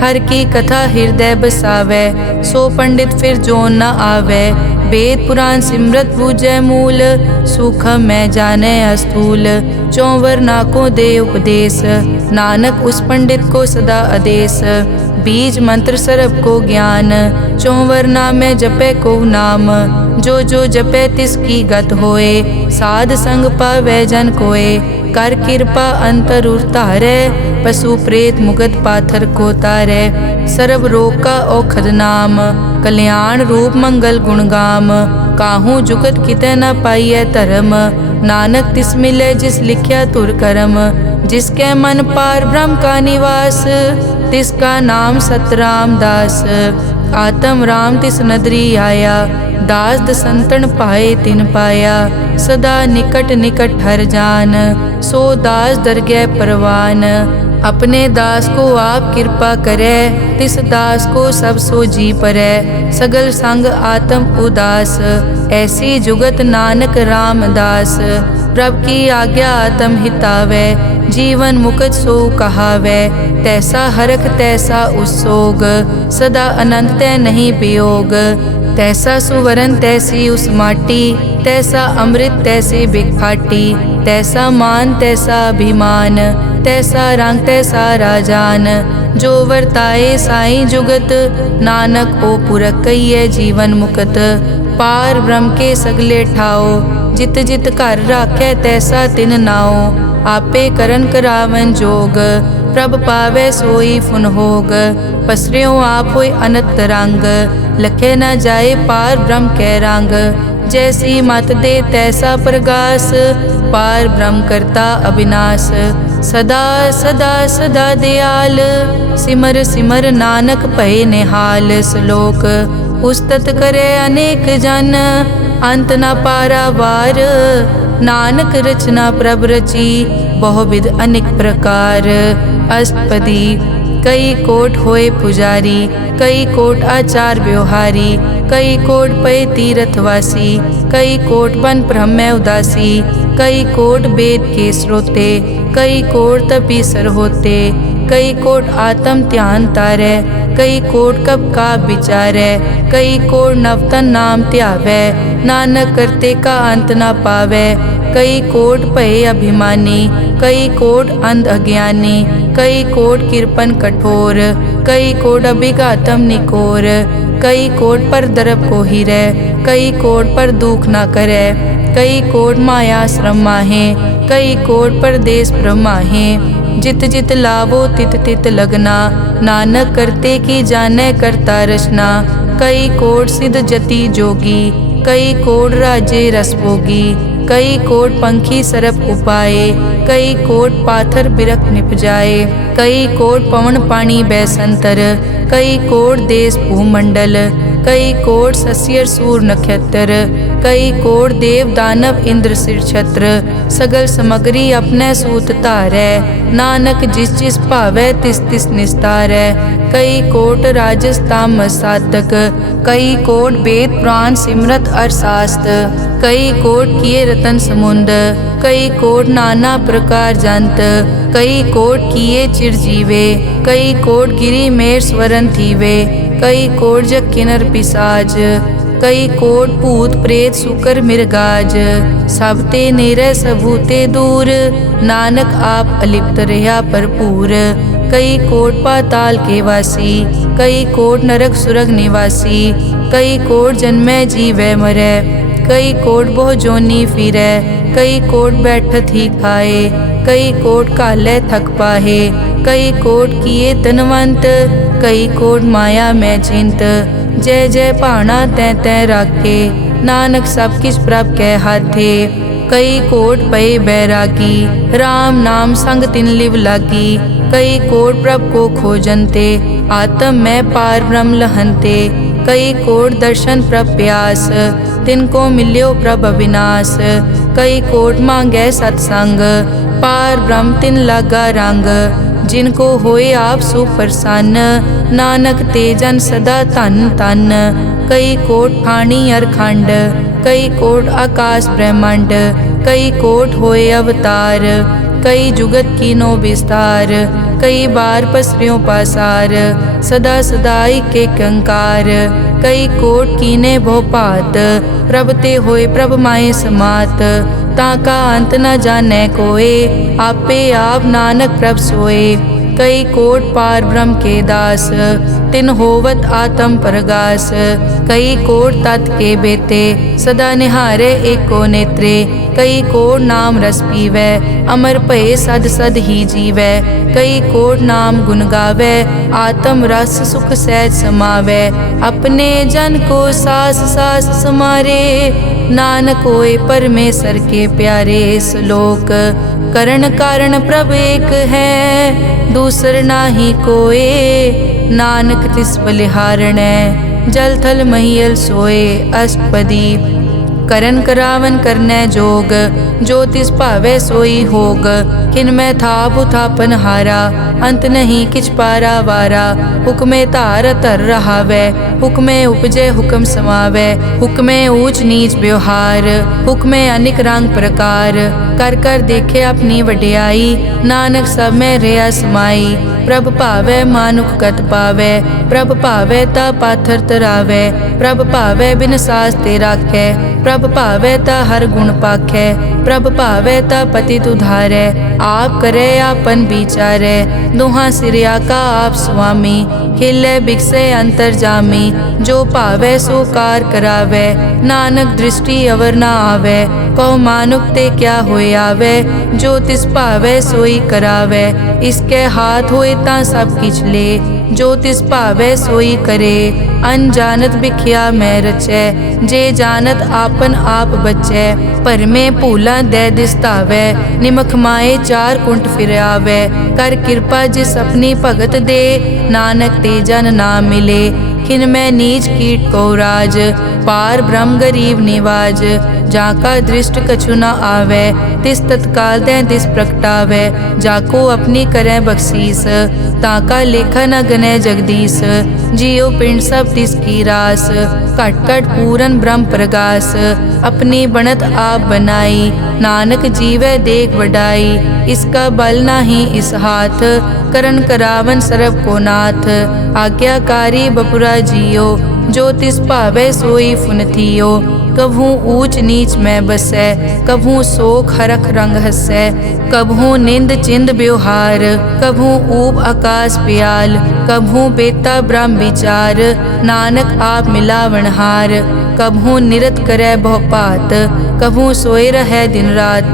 हर की कथा हृदय बसावै, सो पंडित फिर जोन न आवै। वेद पुराण सिमरत बूझै मूल, सूखम मैं जाने अस्थूल। चौवर नाकों दे उपदेश, नानक उस पंडित को सदा आदेश। बीज मंत्र सरब को ज्ञान, चौवर नामे जपै को नाम। जो जो जपै तिसकी गत होए, साध संग पावै जन कोए। कर कृपा अंतर उतारै, पशु प्रेत मुगत पाथर को तारै। सर्व रोग का औखद नाम, कल्याण रूप मंगल गुण गाम। काहू जुगत कितै न पाइयै धर्म, नानक तिस मिलै जिस लिखिया तुर करम। जिसके मन पार ब्रह्म का निवास, तिसका नाम सतराम दास। आत्म राम तिस नदरी आया, दास दसंतन पाए तिन पाया। सदा निकट निकट हर जान, सो दास दरगह परवान। अपने दास को आप कृपा करे, तिस दास को सब सो जी परै। सगल संग आत्म उदास, ऐसी जुगत नानक रामदास। प्रभ की आज्ञा आत्म हितावै, जीवन मुकत सो कहावै। तैसा हरख तैसा उस्सोग, सदा अनंत तै नहीं वियोग। तैसा सुवरन तैसी उस माटी, तैसा अमृत तैसी बिखाटी। तैसा मान तैसा अभिमान, तैसा रंग तैसा राजान। जो वर्ताए साई जुगत, नानक ओ पुरख कहिए जीवन मुकत। पार ब्रह्म के सगले ठाओ, जित जित घर राखै तैसा तिन नाओ। आपे करन करावन जोग, प्रभ पावै सोई फुन होग। पसरियो आप होय अनंत रंग, लखे न जाए पार ब्रह्म कै रंग। जैसी मत दे तैसा प्रगास, पार ब्रह्म करता अविनाश। सदा सदा सदा दयाल, सिमर सिमर नानक भय निहाल। श्लोक उस्तत करे अनेक जन, अंत न पारावार। नानक रचना प्रभ रची, बहुविध अनेक प्रकार। अष्टपदी कई कोट होए पुजारी, कई कोट आचार व्यवहारी। कई कोट पय तीर्थवासी, कई कोट बन ब्रह्म उदासी। कई कोट वेद के स्रोते, कई कोट तपीसर होते। कई कोट आत्म ध्यान तारै, कई कोट कब का विचारै। कई कोट नवतन नाम ध्यावै, नानक करते का अंत न पावै। कई कोट भय अभिमानी, कई कोट अंध अज्ञानी। कई कोट कृपन कठोर, कई कोट अभिघातम निकोर। कई कोट पर दरब को हिरै, कई कोट पर दुख न करै। कई कोट माया श्रम माहे, कई कोट परदेश ब्रह्माहे। जित जित लावो तित तित लगना, नानक करते की जानै करता रचना। कई कोट सिद्ध जति जोगी, कई कोट राजे रस भोगी। कई कोट पंखी सरप उपाए, कई कोट पाथर बिरख निप जाए। कई कोट पवन पानी बैसंतर, कई कोट देश भूमंडल। कई कोट सस्यर सूर नक्षत्र, कई कोट देव दानव इंद्र सिर छत्र। सगल समग्री अपने सूत धारै, नानक जिस जिस भावै तिस तिस निस्तारै। कई कोट राजस तामस सातक, कई कोट वेद पुराण सिमरत अरशास्त्र। कई कोट किए रतन समुंद, कई कोट नाना प्रकार जंत। कई कोट किए चिरजीवे, कई कोट गिरी मेर स्वरन थीवे। कई कोट जग किन्नर पिसाज, कई कोट भूत प्रेत सुकर मृगाज। सब ते नेरै सबूते दूर, नानक आप अलिप्त रहा भरपूर। कई कोट पाताल के वासी, कई कोट नरक सुरग निवासी। कई कोट जन्मै जीवै मरै, कई कोट बहु जोनी फिरै, कई कोट बैठत ही खाए, कई कोट काले थक पाहे, कई कोट किए तनवंत, कई कोट माया मैं चिंत। जय जय भाना तै तै राखे, नानक सब किछ प्रभ कै हाथे। कई कोट पए बैरागी, राम नाम संग तिन लिव लागी। कई कोट प्रभ को खोजनते, आत्म में पार ब्रह्म लहनते। कई कोट दर्शन प्रभ प्यास, तिनको मिल्यो प्रभ अविनाश। कई कोट मांगै सतसंग, पार ब्रह्म तिन लागा रंग। जिनको होए आप सुप्रसन्न, नानक ते जन सदा धन धन। कई कोट ठाणी अरखंड, कई कोट आकाश ब्रह्मांड। कई कोट होए अवतार, कई जुगत कीनो विस्तार। कई बार पसरियों पासार, सदा सदाई के कंकार। कई कोट कीने भोपात, प्रभ ते होए प्रभ माए समात। ताका अंत न जाने कोए, आपे आप नानक प्रभ सोए। कई कोट पार ब्रह्म के दास, तिन होवत आत्म परगास। कई कोट तत् के बेते, सदा निहारे एको नेत्रे। कई कोट नाम रस पीवै, अमर भये सद सद ही जीवै। कई कोट नाम गुण गावै, आत्म रस सुख सहज समावै। अपने जन को सास सास समारे, नानक होए परमेश्वर के प्यारे। श्लोक करण कारण प्रभ एक है, दूसर नाही कोए। नानक तिस बलिहारणै, जल थल महियल सोए। अष्टपदी करन करावन करनै जोग, जो तिस भावै सोई होग। किन मैं थाप उथापन हारा, अंत नहीं किछ पारा वारा। हुक्मे धार धर रहावै, हुक्मे उपजे हुक्म समावै। हुक्मे ऊंच नीच व्यवहार, हुक्मे अनिक रंग प्रकार। कर कर देखे अपनी वड्याई, नानक सब में रिया समाई। प्रभ भावै मानुख गत पावै, प्रभ भावै ता पाथर तरावै। प्रभ भावै बिन सास ते राखै, प्रभ भावै ता हर गुण पाखै। प्रभ भावै ता पतित उधारै, आप करे आपन विचारै। दोहां सिरिया का आप स्वामी, खिलै बिकसै अंतर जामी। जो भावै सो कार करावै, नानक दृष्टि अवर न आवै। कहो मानुक ते क्या होए आवे, जो तिस भावै सोई करावै। इसके हाथ होए तां सब किछ ले, जो तिस भावै सोई करे। अनजानत बिख्या मैं रचै, जे जानत आपन आप बचै। पर में भूला दै दिसतावै, निमख माए चार कुंट फिर आवै। कर कृपा जिस अपनी भगत दे, नानक ते जन ना मिले। खिन मैं नीच कीट को राज, पार ब्रह्म गरीब निवाज। जाका दृष्ट कछु न आवे, तिस तत्काल तै तिस प्रगटावै। जाको अपनी करै बख्शीस, ताका लेखा न गनै जगदीश। जियो पिंड सब तिसकी रास, घट घट पूरन ब्रह्म प्रगास। अपनी बनत आप बनाई, नानक जीवै देख वडाई। इसका बल नाही इस हाथ, करन करावन सरब को नाथ। आज्ञाकारी बपुरा जियो, जो तिस भावै सोई फुनथियो। कभू ऊंच नीच में बसै, कभू सोख हरख रंग हसै। कभू निंद चिंद व्यवहार, कभू ऊब आकाश प्याल। कभू बेता ब्रह्म विचार, नानक आप मिलावनहार। कभू निरत करै बहुपात, कभू सोए रहै दिन रात।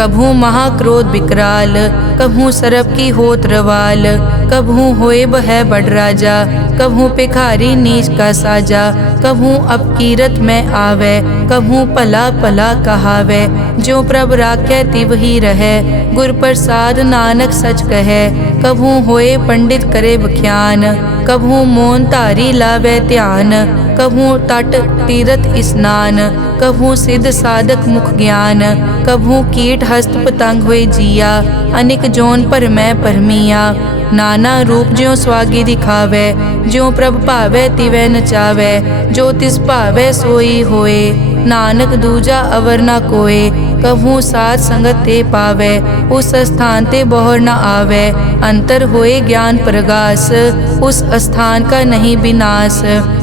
कभू महाक्रोध विकराल, कभू सरब की होत रवाल। कभू होए बह बड़ राजा, कभू भिखारी नीच का साजा। कभू अपकीरत में आवे, कभू भला भला कहावे। जो प्रभ राखै तिव ही रहै, गुर प्रसाद नानक सच कहै। कभू होए पंडित करे बख्यान, कभू मोन धारी लावे ध्यान। कभू तट तीरथ स्नान, कभू सिद्ध साधक मुख ज्ञान। कभू कीट हस्त पतंग होए जिया, अनिक जोन पर मैं परमिया। नाना रूप ज्यों स्वागी दिखावे, ज्यों प्रभ भावै तिवै नचावै। जो तिस भावै सोई होए, नानक दूजा अवर न कोए। कभू साथ संगत ते पावै, उस स्थान ते बोहर न आवे। अंतर होए ज्ञान प्रगास, उस स्थान का नहीं विनाश।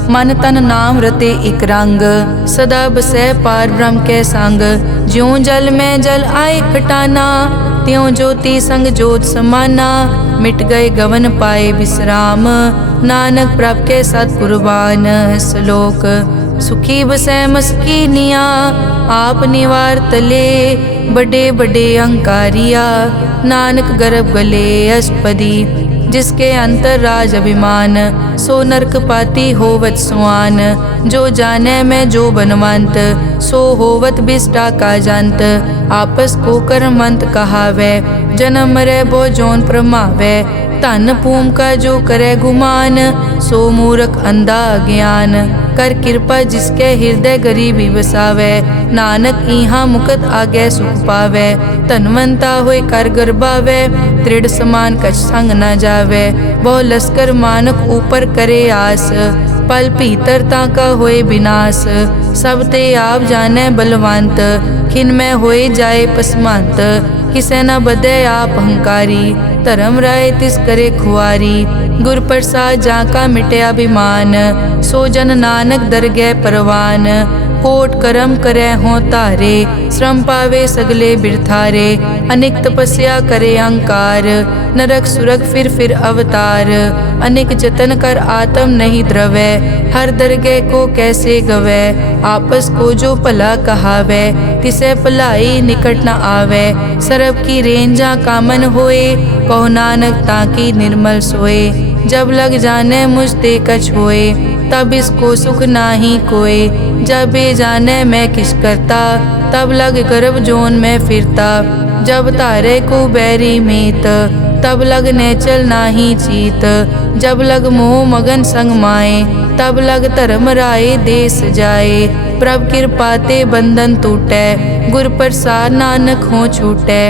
मन तन नाम रते एक रंग, सदा बसै पार ब्रह्म के संग। ज्यों जल में जल आए खटाना, त्यों ज्योति संग ज्योत समाना। मिट गए गवन पाए विश्राम, नानक प्रभ के सत कुर्बान। श्लोक सुखी बसै मस्कीनिया आप निवार तले बड़े बड़े अहंकारिया नानक गर्भ गले अष्टपदी जिसके अंतर राज अभिमान सो नरक पाती होवत सुआन जो जाने मैं जो बनवंत सो होवत बिष्टा का जंत आपस को कर्मंत कहावे जन्म मरे बो जोन प्रमावे धन भूम का जो करे गुमान सो मूर्ख अंधा अज्ञान कर कृपा जिसके हृदय गरीबी बसावे नानक इहाँ मुकत आगे सुख पावे धनवंता होए कर गर्भावे दृढ़ समान कछ संग न जावे बहु लश्कर मानक ऊपर करे आस पल भीतरता का होए विनाश सब ते आप जाने बलवंत खिन में होए जाए पसमंत किसे न बदे आप अहंकारी धर्म राय तिस करे खुआरी गुर प्रसाद जाका मिटे अभिमान सो जन नानक दरगह परवान कोट कर्म करे हों तारे श्रम पावे सगले बिरथारे अनेक तपस्या करे अहंकार नरक सुरग फिर अवतार अनेक जतन कर आत्म नहीं द्रवे हर दरगह को कैसे गवे आपस को जो भला कहावे तिसे भलाई निकट न आवे सरब की रेंजा कामन होए कहो नानक ताकि निर्मल सोए जब लग जाने मुझ ते कछ होए तब इसको सुख नाही कोई जब ये जाने मैं किस करता तब लग गर्भ जोन में फिरता जब तारे को बैरी मीत तब लग नेचल नाही चीत जब लग मोह मगन संग माए तब लग धर्म राय देश जाए प्रभ कृपाते बंधन टूटे गुर प्रसाद नानक हो छूटे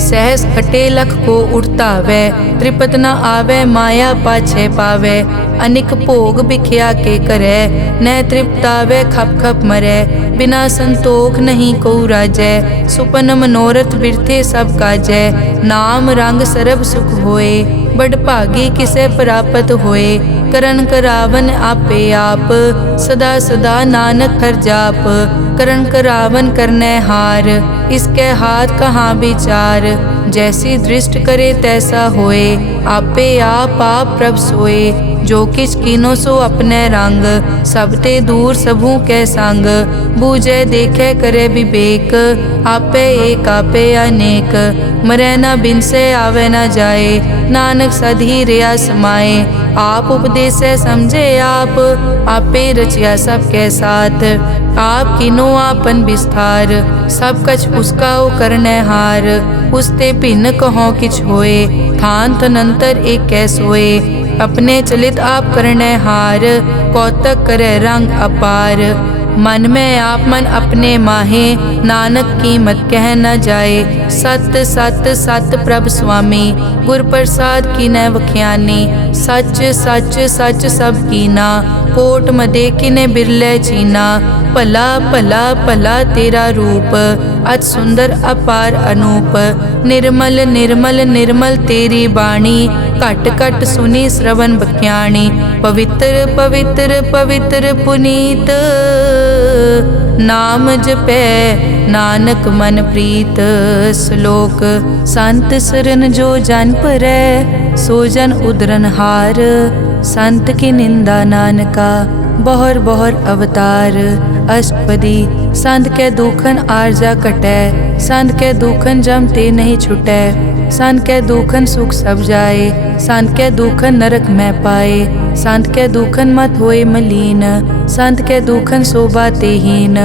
सहस हटे लख को उठता वे त्रिपत न आवे माया पाछे पावे अनिक भोग बिख्या के करे न तृप्तावे खप खप मरे बिना संतोख नहीं को राजै सुपन मनोरथ बिरथे सब काजै नाम रंग सरब सुख होए बड़ भागी किसे प्राप्त होए करन करावन आपे आप सदा सदा नानक हर जाप करन करावन करने हार इसके हाथ कहाँ विचार जैसी दृष्ट करे तैसा होए आपे आप प्रभ सोए जो किछ कीनो सो अपने रंग सबते दूर सबू के संग बूझे देखे करे विवेक आपे एक आपे अनेक मरे न बिन से आवे न जाए नानक सधी रिया समाए आप उपदेश समझे आप आपे रचिया सबके साथ आप किनो आपन विस्तार सब कछ उसका ओ करने हार उसते भिन्न कहो किछ होए थान तनंतर एक कैसोए अपने चलित आप करने हार कौतक करे रंग अपार मन में आप मन अपने माहे नानक कीमत कह न जाए सत सत सत प्रभ स्वामी गुर प्रसाद की न वख्यानी सच सच सच सब कीना कोट मदे किने बिरले चीना भला भला भला तेरा रूप अति सुंदर अपार अनूप निर्मल निर्मल निर्मल तेरी बाणी घट घट सुनी श्रवण बख्याणी पवित्र पवित्र पवित्र पुनीत नाम जपै नानक मन प्रीत श्लोक संत सरन जो जन परै सो जन उदरन हार संत की निंदा नानका बहर बहर अवतार अष्टपदी संत के दुखन आरजा कटै संत के दुखन जम ते नहीं छुटै संत के दुखन सुख सब जाए संत के दुखन नरक में पाए संत के दुखन मत होए मलीन संत के दुखन शोभा तेहीन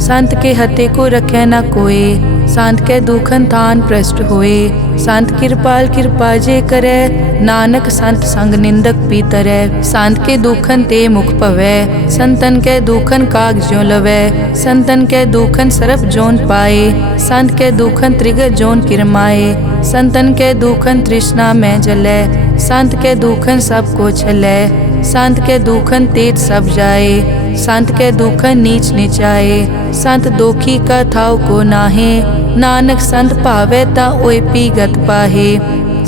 संत के हते को रखे न कोई संत के दुखन थान प्रष्ट होए संत कृपाल कृपा जे करे नानक संत संग निंदक पीतरै संत के दुखन ते मुख पवै संतन के दुखन काग ज्यों लवै संतन के दुखन सरप जोन पाए संत के दुखन त्रिगर जोन किरमाए संतन के दुखन तृष्णा में जलै संत के दुखन सब को छलै संत के दुखन तेज सब जाए संत के दुखन नीच नीचाए संत दोखी का थाव को नाहे नानक संत पावे ता ओए पी गत पाहे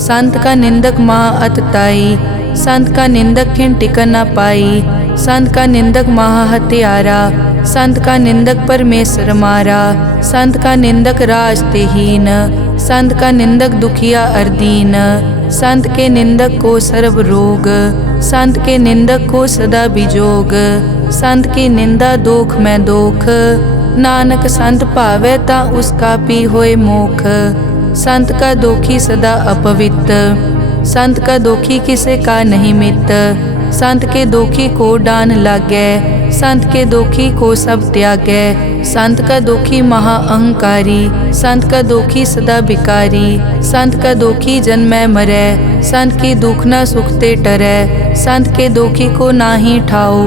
संत का निंदक महा अतताई संत का निंदक खिन टिकन न पाई संत का निंदक महा हत्यारा संत का निंदक परमेश्वर मारा संत का निंदक राज तेहीन संत का निंदक दुखिया अर्दीन संत के निंदक को सर्व रोग संत के निंदक को सदा बिजोग संत की निंदा दोख मैं दोख। नानक संत भावै ता उसका पी होए मोख। संत का दोखी सदा अपवित्र, संत का दोखी किसे का नहीं मित। संत के दोखी को डान लागै, संत के दोखी को सब त्यागै। संत का दोखी महा अहंकारी, संत का दोखी सदा बिकारी। संत का दोखी जन्मै मरै, संत की दुख न सुख ते टरै। संत के दोखी को नाही ठाओ,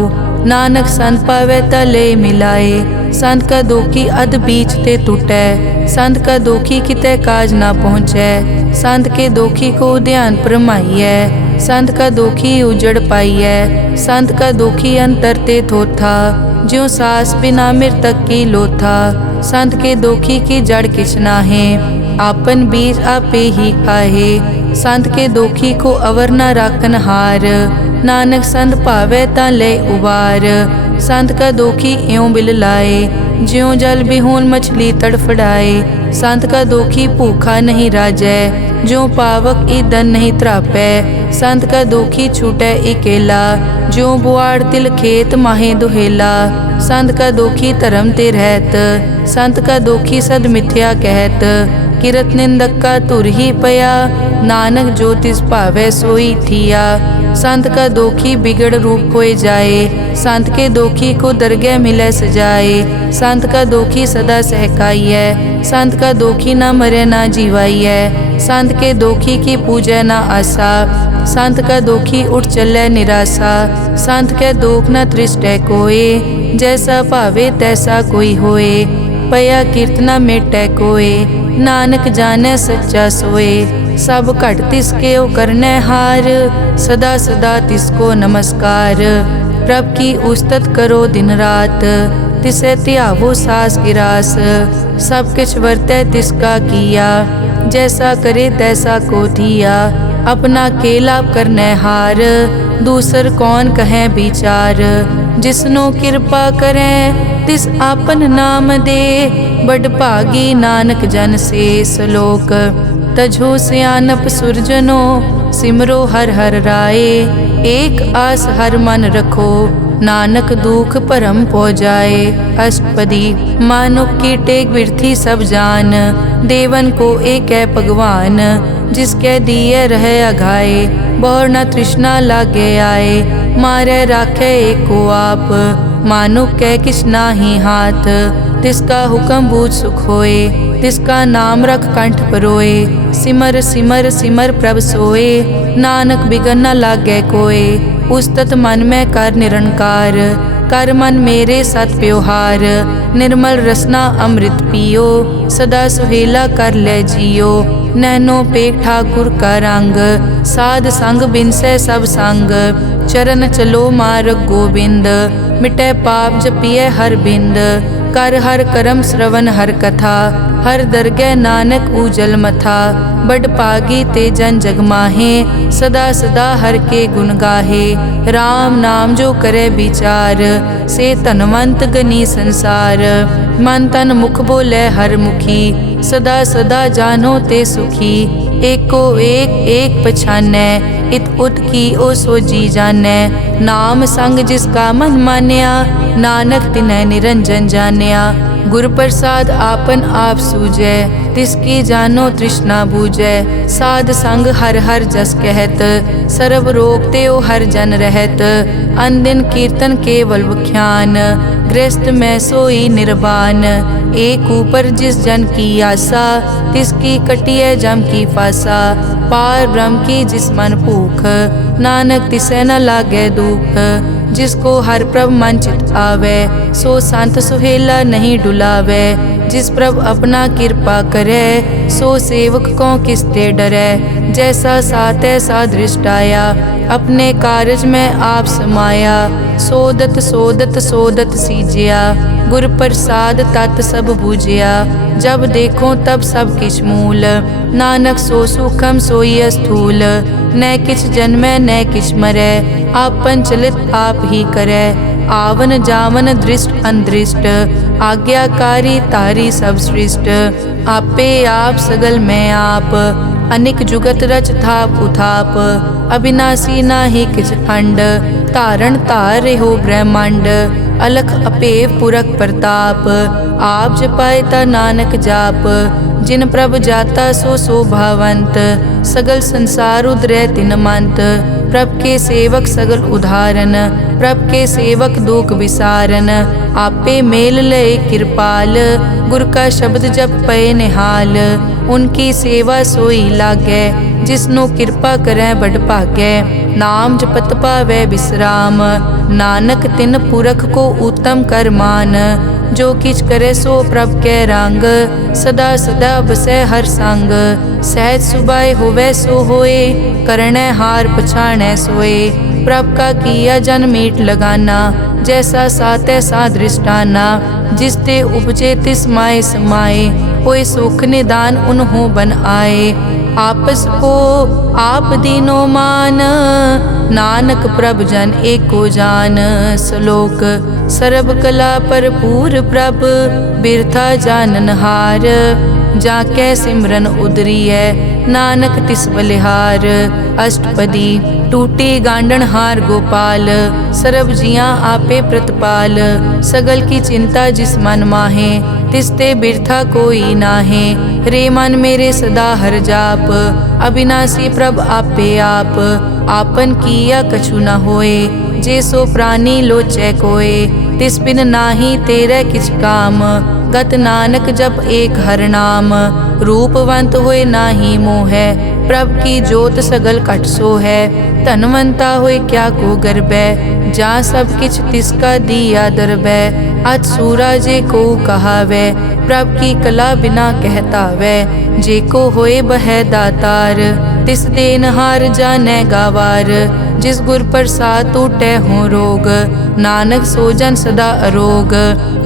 नानक संत पावै ता ले मिलाए। संत का दोखी अध बीच ते टूटै, संत का दोखी कितै काज ना पहुँचै। संत के दोखी को ध्यान परमाइयै, संत का दोखी उजड़ पाइयै। संत का दोखी अंतर ते थोथा, ज्यों सास बिना मृतक की लोथा। संत के दोखी की जड़ किछ नाहे, आपन बीज आपे ही खाहे। संत के दोखी को अवर न राखन हार, नानक संत भावै ता ले उबार। संत का दोखी इयों बिल लाए, ज्यों जल बिहून मछली तड़फड़ाए। संत का दोखी भूखा नहीं राजै, ज्यों पावक ईदन नहीं त्रापै। संत का दोखी छूटै इकेला, ज्यों बुआड़ तिल खेत माहे दुहेला। संत का दोखी धर्म ते रहत, संत का दोखी सद मिथ्या कहत। किरत निंदक का धुर ही पया, नानक जो तिस भावै सोई थिया। संत का दोखी बिगड़ रूप होए जाए, संत के दोखी को दरगह मिलै सजाए। संत का दोखी सदा सहकाइयै, संत का दोखी ना मरे ना जीवाइयै। संत के दोखी की पूजै ना आसा, संत का दोखी उठ चलै निराशा। संत के दोख न तृष्टै कोय, जैसा भावे तैसा कोई होए। पया कीर्तना मेटै कोय, नानक जानै सच्चा सोए। सब घट तिसके ओ करनै हार, सदा सदा तिसको नमस्कार। प्रभ की उस्तत करो दिन रात, तिसे त्यावो सास गिरास। सब किछ वरतै तिसका किया, जैसा करे तैसा को दिया। अपना केला करनै हार, दूसर कौन कहें विचार। जिसनो कृपा करें तिस आपन नाम दे, बड़ भागी नानक जन से सलोक। तजो सियानप सुरजनो, सिमरो हर हर राय। एक आस हर मन रखो, नानक दुख भरम पौ जाए। अष्टपदी मानुक की टेक बिरथी सब जान, देवन को एक है भगवान। जिसके दिए रहे अघाए, बहुर न तृष्णा लागे आए। मारे राखे एको आप, मानुक कै किछ नाही हाथ। तिसका हुक्म बूझ सुख होए, तिसका नाम रख कंठ परोए। सिमर सिमर सिमर प्रभ सोए, नानक बिगन न लागै कोय। उस्तत मन में कर निरंकार, कर मन मेरे सत प्योहार। निर्मल रसना अमृत पियो, सदा सुहेला कर ले जियो। नैनो पेख ठाकुर का रंग, साध संग बिनसै सब संग। चरण चलो मार्ग गोबिंद, मिटै पाप जपिए हर बिंद। कर हर करम श्रवण हर कथा, हर दरगह नानक उजल मथा। बड़ पागी ते जन जग माहे, सदा सदा हर के गुण गाहे। राम नाम जो करे विचार, से धनवंत गनी संसार। मन तन मुख बोले हर मुखी, सदा सदा जानो ते सुखी। एको एक एक पछानै, इत उत की ओ सोजी जानै। नाम संग जिसका मन मान्या, नानक तिनै निरंजन जान्या। गुर प्रसाद आपन आप सूझै, तिसकी जानो तृष्णा बूझै। साध संग हर हर जस कहत, सर्व रोग ते ओ हर जन रहत। अनदिन कीर्तन केवल बख्यान, गृहस्थ में सोई निर्वाण। एक ऊपर जिस जन की आशा, तिसकी कटिए जम की फासा। पार ब्रह्म की जिस मन भूख, नानक तिसै न लागै दुख। जिसको हर प्रभ मन चित आवे, सो संत सुहेला नहीं डुलावे। जिस प्रभ अपना कृपा करे, सो सेवक को किसते डरै। जैसा सात ऐसा दृष्ट आया, अपने कारज में आप समाया। सोदत सोदत सोदत सीजिया, गुर प्रसाद तत् सब बूझिया। जब देखो तब सब किछ मूल, नानक सो सुखम सोई स्थूल। न किछ जन्मै न किछ मरै, आपन चलित आप ही करै। आवन जावन दृष्ट अनदृष्ट, आज्ञाकारी तारी सब सृष्ट। आपे आप सगल मैं आप, अनिक जुगत रच थाप उथाप। अविनाशी नाहि किछ खंड, धारण धारे हो ब्रह्मांड। अलख अपेव पुरख प्रताप, आप जपाए ता नानक जाप। जिन प्रभ जाता सो शोभावंत, सगल संसार उदरै तिन मंत। प्रभ के सेवक सगल उदाहरण, प्रभ के सेवक दुख विसारन। आपे मेल लय कृपाल, गुर का शब्द जप पए निहाल। उनकी सेवा सोई लागै, जिसनो कृपा करै बड़ भागै। नाम जपत पावै विश्राम, नानक तिन पुरख को उत्तम कर मान। जो किछ करे सो प्रभ कै रंग, सदा सदा बसै हर संग। सहज सुभाए होवै सो होए, करणै हार पछाणै सोए। प्रभ का किया जन मीट लगाना, जैसा सा तैसा दृष्टाना। जिस ते उपजे तिस माए समाए, होए सुख निदान उन्हों बन आए। आपस को आप दीनो मान, नानक प्रभ जन एको जान। श्लोक सर्ब कला भरपूर प्रभ, बिरथा जानन हार। जाकै सिमरन उदरियै, नानक तिस बलिहार। अष्टपदी टूटी गांडन हार गोपाल, सर्ब जियां आपे प्रतिपाल। सगल की चिंता जिस मन माहे, तिसते बिरथा कोई नाहे। रे मन मेरे सदा हर जाप, अविनाशी प्रभ आपे आप। आपन किया कछु न होए, जे सो प्राणी लोचै कोय। तिस बिन नाही तेरे किछ काम, गत नानक जप एक हर नाम। रूपवंत होए नाही मोहै, प्रभ की जोत सगल कट सो है। धनवंता होए क्या को गर्बै, जा सब किछ तिसका दिया दरबै। अत सूरा जे को कहावै, प्रभ की कला बिना कहतावै। जे को होए बह दातार, तिस देनहार जानै गावार। जिस गुर प्रसाद टूटै हो रोग, नानक सो जन सदा अरोग।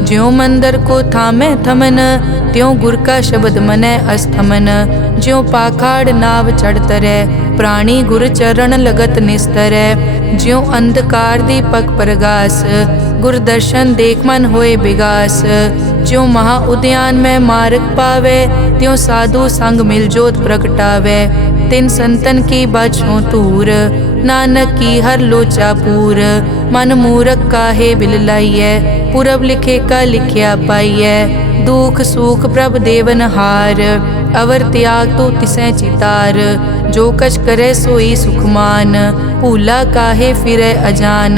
ज्यों मंदिर को थामै थमन, त्यों गुर का शब्द मनै अस्थमन। ज्यों पाखाड़ नाव चढ़ तरै, प्राणी गुर चरण लगत निस्तरै। ज्यों अंधकार दीपक प्रगास, गुर दर्शन देख मन होए विगास। ज्यों महा उद्यान में मार्ग पावे, त्यों साधु संग मिल जोत प्रगटावे। तिन संतन की बाछों तूर, नानक की हर लोचा पूर। मन मूरख काहे बिल लाइयै, पुरब लिखे का लिखिया पाइयै। दुख सुख प्रभ देवन हार, अवर त्याग तो तिसै चितार। जो कछ करे सोई सुखमान, भूला काहे फिरै अजान।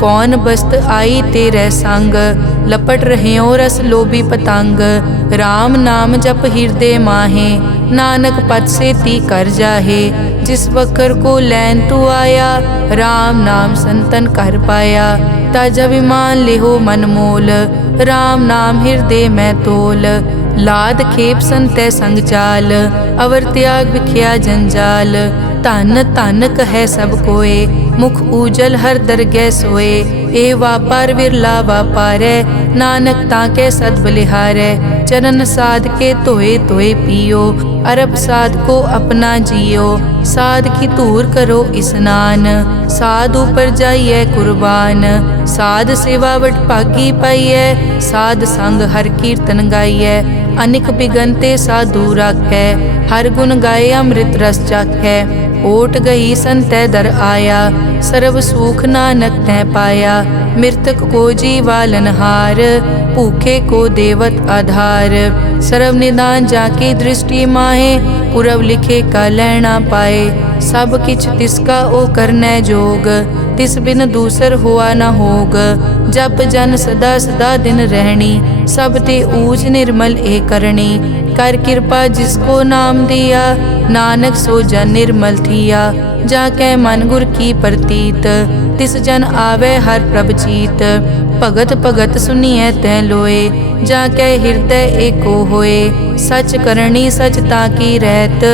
कौन बस्त आई तेरे संग, लपट रह्यो रस लोभी पतंग। राम नाम जप हृदय माहे, नानक पद से ती कर जाहे। जिस वकर को लैन तू आया, राम नाम संतन कर पाया। तज अभिमान लेहो मन मोल, राम नाम हृदय में तोल। लाद खेप संतै संग चाल, अवर त्याग बिख्या जंजाल। धन धन कहे सब कोय, मुख ऊजल हर दरगह सोए। ए वापार विरला वापारै, नानक ताके सद बलिहारै। चरण साध के धोए धोए पियो, अरब साध को अपना जियो। साध की धूर करो स्नान, साध ऊपर जाइए कुर्बान। साध सेवा वट भागी पाइयै, साध संग हर कीर्तन गाइयै। अनिक बिगनते साधु राखै, हर गुण गाए अमृत रस चाखै। ओट गई संतै दर आया, सर्व सुख नानक तै पाया। मृतक को जीवालन हार, भूखे को देवत आधार। सर्व निदान जाकी दृष्टि माहे, पुरब लिखे का लैना पाए। सब किछ तिसका ओ करनै जोग, तिस बिन दूसर हुआ न होग। जप जन सदा सदा दिन रहनी, सब ते ऊज निर्मल ए करनी। कर कृपा जिसको नाम दिया, नानक सो जन निर्मल थिया। जाकै मन गुर की प्रतीत, तिस जन आवे हर प्रभ चीत। भगत भगत सुनिए तै लोए, जाकै हृदय एको होए। सच करनी सच ताकी रहत,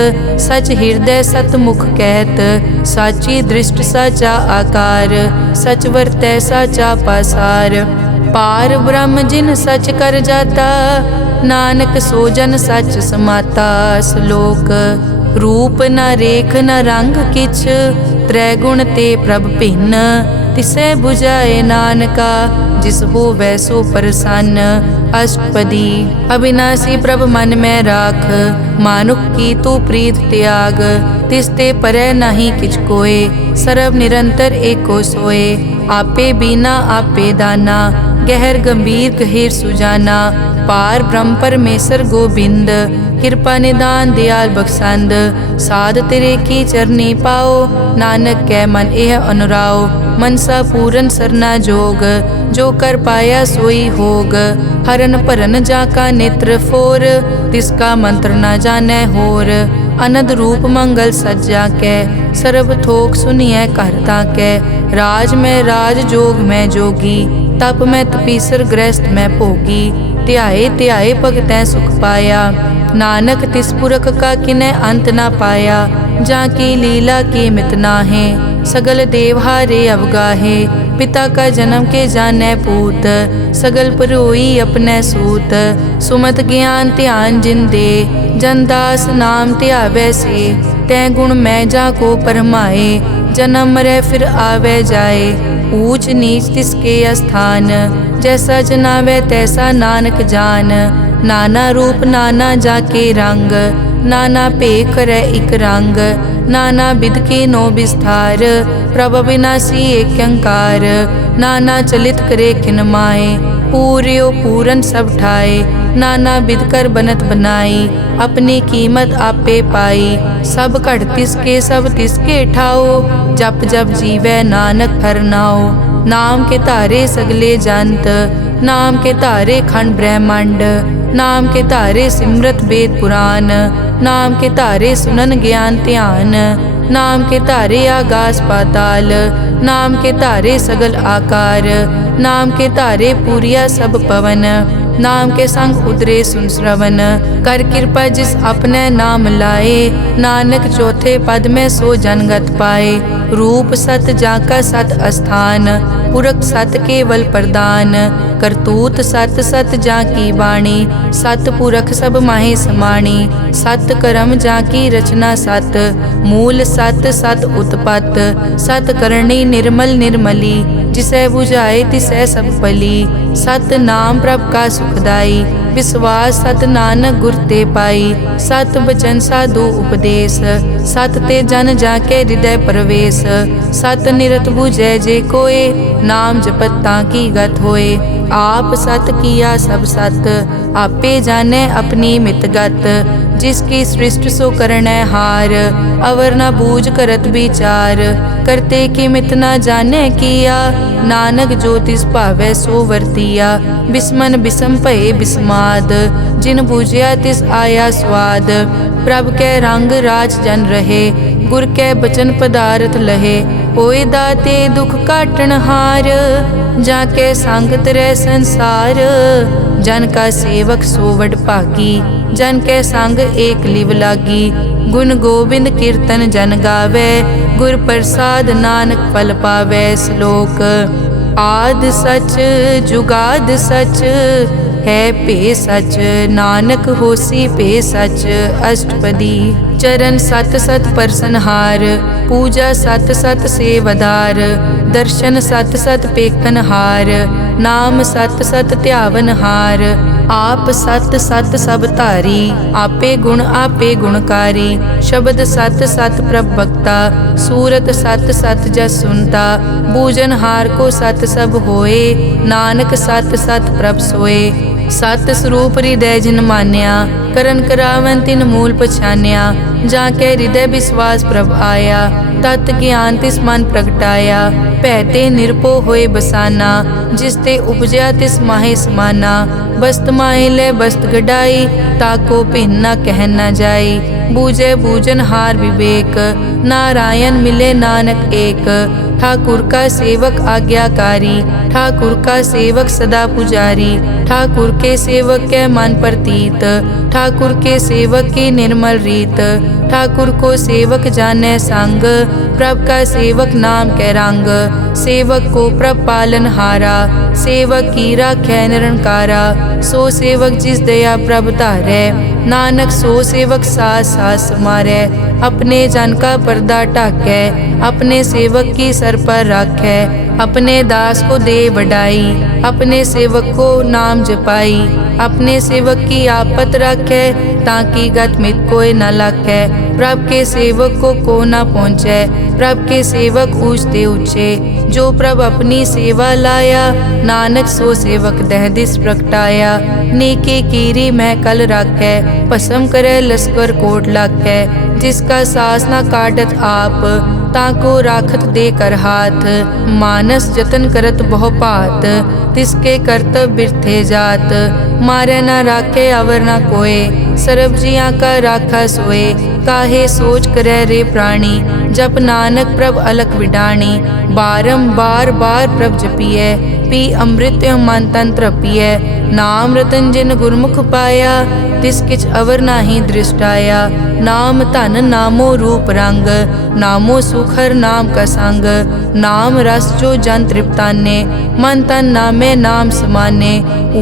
सच हृदय सतमुख कहत। साची दृष्ट साचा आकार, सच वर्तै साचा पासार। पार ब्रह्म जिन सच कर जाता, नानक सो जन सच समाता। श्लोक रूप न रेख न रंग किछ, त्रै गुण ते प्रभ भिन्न। तिसै बुझाए नानका, जिस होवै सो प्रसन्न। अष्टपदी। अविनाशी प्रभ मन में राख, मानुख की तू प्रीत त्याग। तिसते परै नहीं किछ कोय, सर्व निरंतर एको सोए। आपे बीना आपे दाना, गहर गंभीर गहीर सुजाना। पार ब्रह्म परमेश्वर गोबिंद, कृपा निदान दयाल बख्शंद। साध तेरे की चरनी पाओ, नानक कै मन एह अनुराओ। मनसा पूरन सरना जोग, जो कर पाया सोई होग। हरन भरन जाका नेत्र फोर, तिसका मंत्र न जानै होर। अनद रूप मंगल सज्जा कै, सर्व थोक सुनिए करता कै। राज में राज जोग में जोगी, तप में तपीसर गृहस्थ में भोगी। ध्याए ध्याए भगतै सुख पाया, नानक तिस पुरख का किनै अंत ना पाया। जाकी लीला की मित नाहे, सगल देव हारे अवगाहे। पिता का जन्म के जानै पूत, सगल परोई अपने सूत। सुमत ज्ञान ध्यान जिन दे, जनदास नाम ध्यावै से। तै गुण मैं जाको परमाए, जन्म मरै फिर आवे जाए। ऊंच नीच तिसके स्थान, जैसा जनावै तैसा नानक जान। नाना रूप नाना जाके रंग, नाना भेख करे इक रंग। नाना बिध के नो विस्तार, प्रभ अविनाशी एक अंकार। नाना चलित करे खिन माए, पूर्यो पूरन सब ठाए। नाना बिध कर बनत बनाई, अपनी कीमत आपे पाई। सब घट तिसके सब तिसके ठाओ, जप जप जीवै नानक हर नाओ। नाम के तारे सगले जंत, नाम के तारे खंड ब्रह्मांड। नाम के तारे सिमरत वेद पुराण, नाम के तारे सुनन ज्ञान ध्यान। नाम के तारे आकाश पाताल, नाम के तारे सगल आकार। नाम के तारे पूरिया सब पवन, नाम के संग उतरे सुन श्रवण। कर कृपा जिस अपने नाम लाए, नानक चौथे पद में सो जनगत पाए। रूप सत जाका सत अस्थान, पुरख सत केवल प्रदान। करतूत सत सत जाकी वाणी, सत पुरख सब माहे समाणी। सत कर्म जाकी रचना सत, मूल सत सत उत्पत। सत करणी निर्मल निर्मली, जिसै बुझाए तिसै सब पली। सत नाम प्रभ का सुखदाई, विश्वास सत नानक गुर ते पाई। सत बचन साधु उपदेश, सत ते जन जाके हृदय प्रवेश। सत निरत बुझै जे कोय, नाम जपत ताकी गत होए। आप सत किया सब सत, आपे जाने अपनी मित गत। जिसकी सृष्टि सो करनै हार, अवर न बूझ करत विचार। करते की मित न जाने किया, नानक जो तिस भावै सो वर्तिया। बिस्मन बिसम भये बिस्माद, जिन बूझिया तिस आया स्वाद। प्रभ कै रंग राज जन रहे, गुर कै बचन पदारथ लहे। होए दाते दुख काटन हार, जाके संग तरै संसार। जन का सेवक सो वड भागी, जन के संग एक लिव लागी। गुण गोविंद कीर्तन जन गावे, गुर प्रसाद नानक फल पावे। श्लोक। आद सच जुगाद सच, है पे सच नानक होसी पे सच। अष्टपदी। चरण सत सत परसनहार, पूजा सत सत सेवदार। दर्शन सत सत पेखनहार, नाम सत सत ध्यावनहार। आप सत सत सब धारी, आपे गुण आपे गुणकारी। शब्द सत सत प्रभ भक्ता, सूरत सत सत जस सुनता। बूझनहार को सत सब होए, नानक सत सत प्रभ सोए। सत स्वरूप हृदय जिन मान्या, करन करावन तिन मूल पछान्या। जाके हृदय विश्वास प्रभ आया, तत् ज्ञान तिस मन प्रगटाया। भैते निरपो होए बसाना, जिसते उपजया तिस माहे समाना। बस्त माहे ले बस्त गडाई, ताको भिन्न न कह न जाई। बूझे बूझन हार विवेक, नारायण मिले नानक एक। ठाकुर का सेवक आज्ञाकारी, ठाकुर का सेवक सदा पुजारी। ठाकुर के सेवक के मन प्रतीत, ठाकुर ठाकुर के सेवक की निर्मल रीत, ठाकुर को सेवक जाने संग, प्रभ का सेवक नाम कै रंग। सेवक को प्रभ पालन हारा, सेवक की राखै निरंकारा। सो सेवक जिस दया प्रभ धारै, नानक सो सेवक सास सास मारै। अपने जन का पर्दा ढाकै, अपने सेवक की सर पर राखै। अपने दास को दे बढ़ाई, अपने सेवक को नाम जपाई। अपने सेवक की आपत राखै, ताकि गत मित कोई न लाखै। प्रभ के सेवक को न पहुँचै, प्रभ के सेवक ऊँचते ऊँचे। जो प्रभ अपनी सेवा लाया, नानक सो सेवक दह दिस प्रगटाया। नेके कीरी मैं कल राखै, भस्म करे लश्कर कोट लाखै। जिसका सास न काटत आप, ताको राखत दे कर हाथ। मानस जतन करत बहु भात, तिसके करतब बिरथे जात। मारे न राखे अवर न कोय, सर्ब जियां का राखा सोए। काहे सोच करे रे प्राणी, जप नानक प्रभ अलख विडाणी। बारंबार बार प्रभ जपिए, पी अमृत मन तन तृपिए। नाम रतन जिन गुरमुख पाया, तिस किछ अवर नाही दृष्टाया। नाम धन नामो रूप रंग, नामो सुखर नाम का संग। नाम रस जो जन तृप्ताने, मन तन नामे नाम समाने।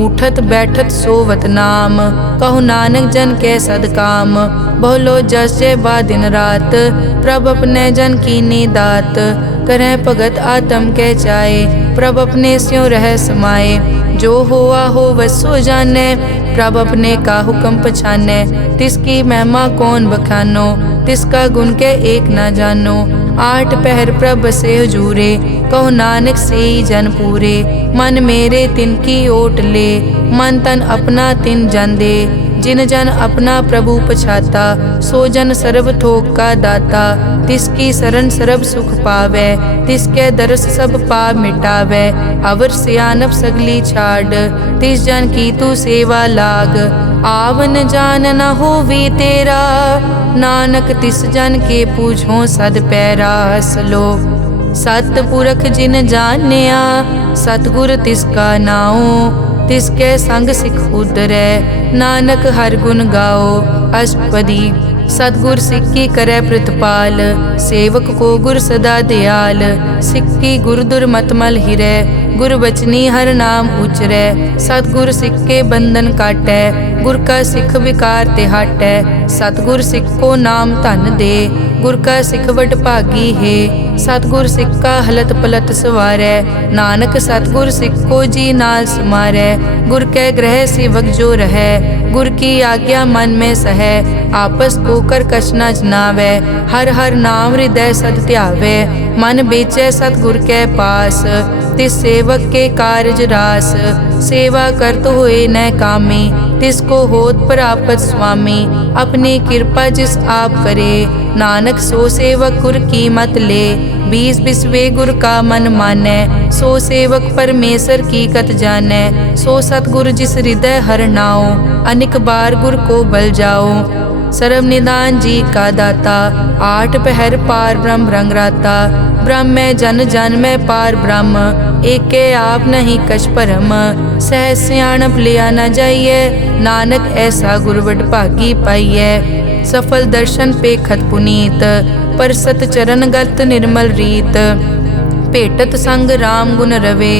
उठत बैठत सोवत नाम, कहु नानक जन के सदकाम। बहुलो जस जय बा दिन रात, प्रभ अपने जन कीनी दात। करह भगत आत्म के चाहे, प्रभ अपने स्यों रह समाये। जो होआ हो वसो जाने, प्रभ अपने का हुक्म पछाने। तिसकी महिमा कौन बखानो, तिसका गुण के एक न जानो। आठ पहर प्रभ से हजूरे, कहो नानक से ही जन पूरे। मन मेरे तिनकी ओट ले, मन तन अपना तिन जन दे। जिन जन अपना प्रभु पछाता, सो जन सर्व थोक का दाता। तिसकी शरण सर्व सुख पावे, तिसके दरस सब पाप मिटावे। अवर सियानप सगली छाड़, तिस जन की तू सेवा लाग। आवन जान न होवी तेरा, नानक तिस जन के पूछो सद पैरा। सलोक सतपुरख जिन जानिया, सतगुर तिसका नाओ। तिसके संग सिख उदरै, नानक हर गुण गाओ। अष्टपदी सतगुर सिक्की करे प्रतिपाल, सेवक को गुर सदा दयाल। सिक्की गुर दुर्मतमल हिरै, गुर बचनी हर नाम उचरै। सतगुर सिक्के बंधन काटै, गुर का सिख विकार ते हटै। सतगुर सिख को नाम धन दे, गुर का सिख वड भागी है। सतगुर सिख का हलत पलत सवारै, नानक सतगुर सिख को जी नाल समारै। गुर के ग्रह सेवक जो रहै, गुर की आज्ञा मन में सहै। आपस होकर कछ न जनावै, हर हर नाम हृदय सद ध्यावै। मन बेचै सतगुर के पास, तिस सेवक के कारज रास। सेवा करत होए न कामी, तिसको होत प्रापत स्वामी। अपनी कृपा जिस आप करे, नानक सो सेवक गुर की मत ले। बीस बिसवे गुर का मन मानै, सो सेवक परमेश्वर की कत जानै। सो सतगुर जिस हृदय हर नाओ, अनेक बार गुर को बल जाओ। सर्व निदान जी का दाता, आठ पहर पार ब्रह्म रंग राता। ब्रह्म में जन जन में पार ब्रह्म, एके आप नहीं कछ परम। सह सियाणप लिया न जाइए, नानक ऐसा गुरवट भागी पाइए। सफल दर्शन पे खत पुनीत, परसत चरण गत निर्मल रीत। भेटत संग राम गुण रवे,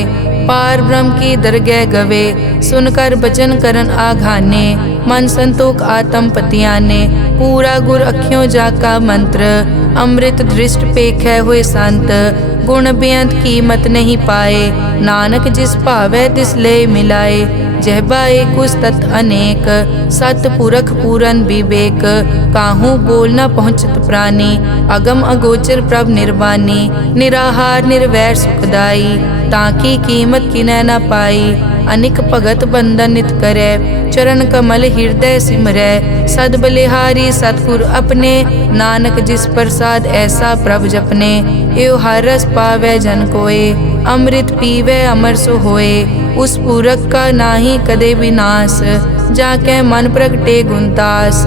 पार ब्रह्म की दरगह गवे। सुनकर बचन करन आघाने, मन संतोख आत्म पतियाने। पूरा गुर अखियों जाका मंत्र, अमृत दृष्ट पेखै हुए संत। गुण बेअंत कीमत नहीं पाए, नानक जिस भावै तिस ले मिलाए। जहबा एक उस तत् अनेक, सत पुरख पूरन विवेक। काहू बोल न पहुँचत प्राणी, अगम अगोचर प्रभ निर्वाणी। निराहार निर्वैर सुखदाई, ताकी कीमत किनै न पाई। अनिक भगत बंदन नित करै, चरण कमल हृदय सिमरै। सद बलिहारी सतगुर अपने, नानक जिस प्रसाद ऐसा प्रभ जपने। एव हर रस पावै जन कोय, अमृत पीवै अमर सो होए। उस पूरक का नाही कदे विनाश, जाके मन प्रगटे गुणतास।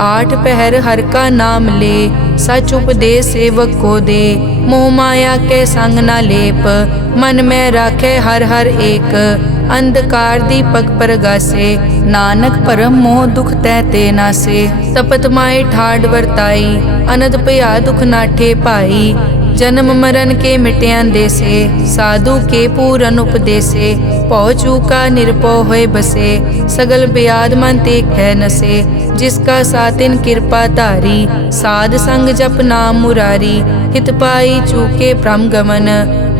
आठ पहर हर का नाम ले, सच उपदेश सेवक को दे। मोह माया के संग न लेप, मन में राखे हर हर एक। ਅੰਧਕਾਰ ਦੀਪਕ ਪ੍ਰਗਾਸੇ, ਨਾਨਕ ਭਰਮ ਮੋਹ ਦੁਖ ਤੈ ਤੇ ਨਾਸੇ। ਤਪਤ ਮਾਏ ਠਾੜ ਵਰਤਾਈ, ਅਨੰਦ ਭਇਆ ਦੁਖ ਨਾਠੇ ਭਾਈ। जन्म मरण के मिट्यां देसे, साधु के पूरन उपदेसे। पौ चूका निरपौ होए बसे, सगल ब्याद मन ते कै नसे। जिसका सातिन कृपा धारी, साध संग जप नाम मुरारी। हित पाई चूके भ्रम गमन,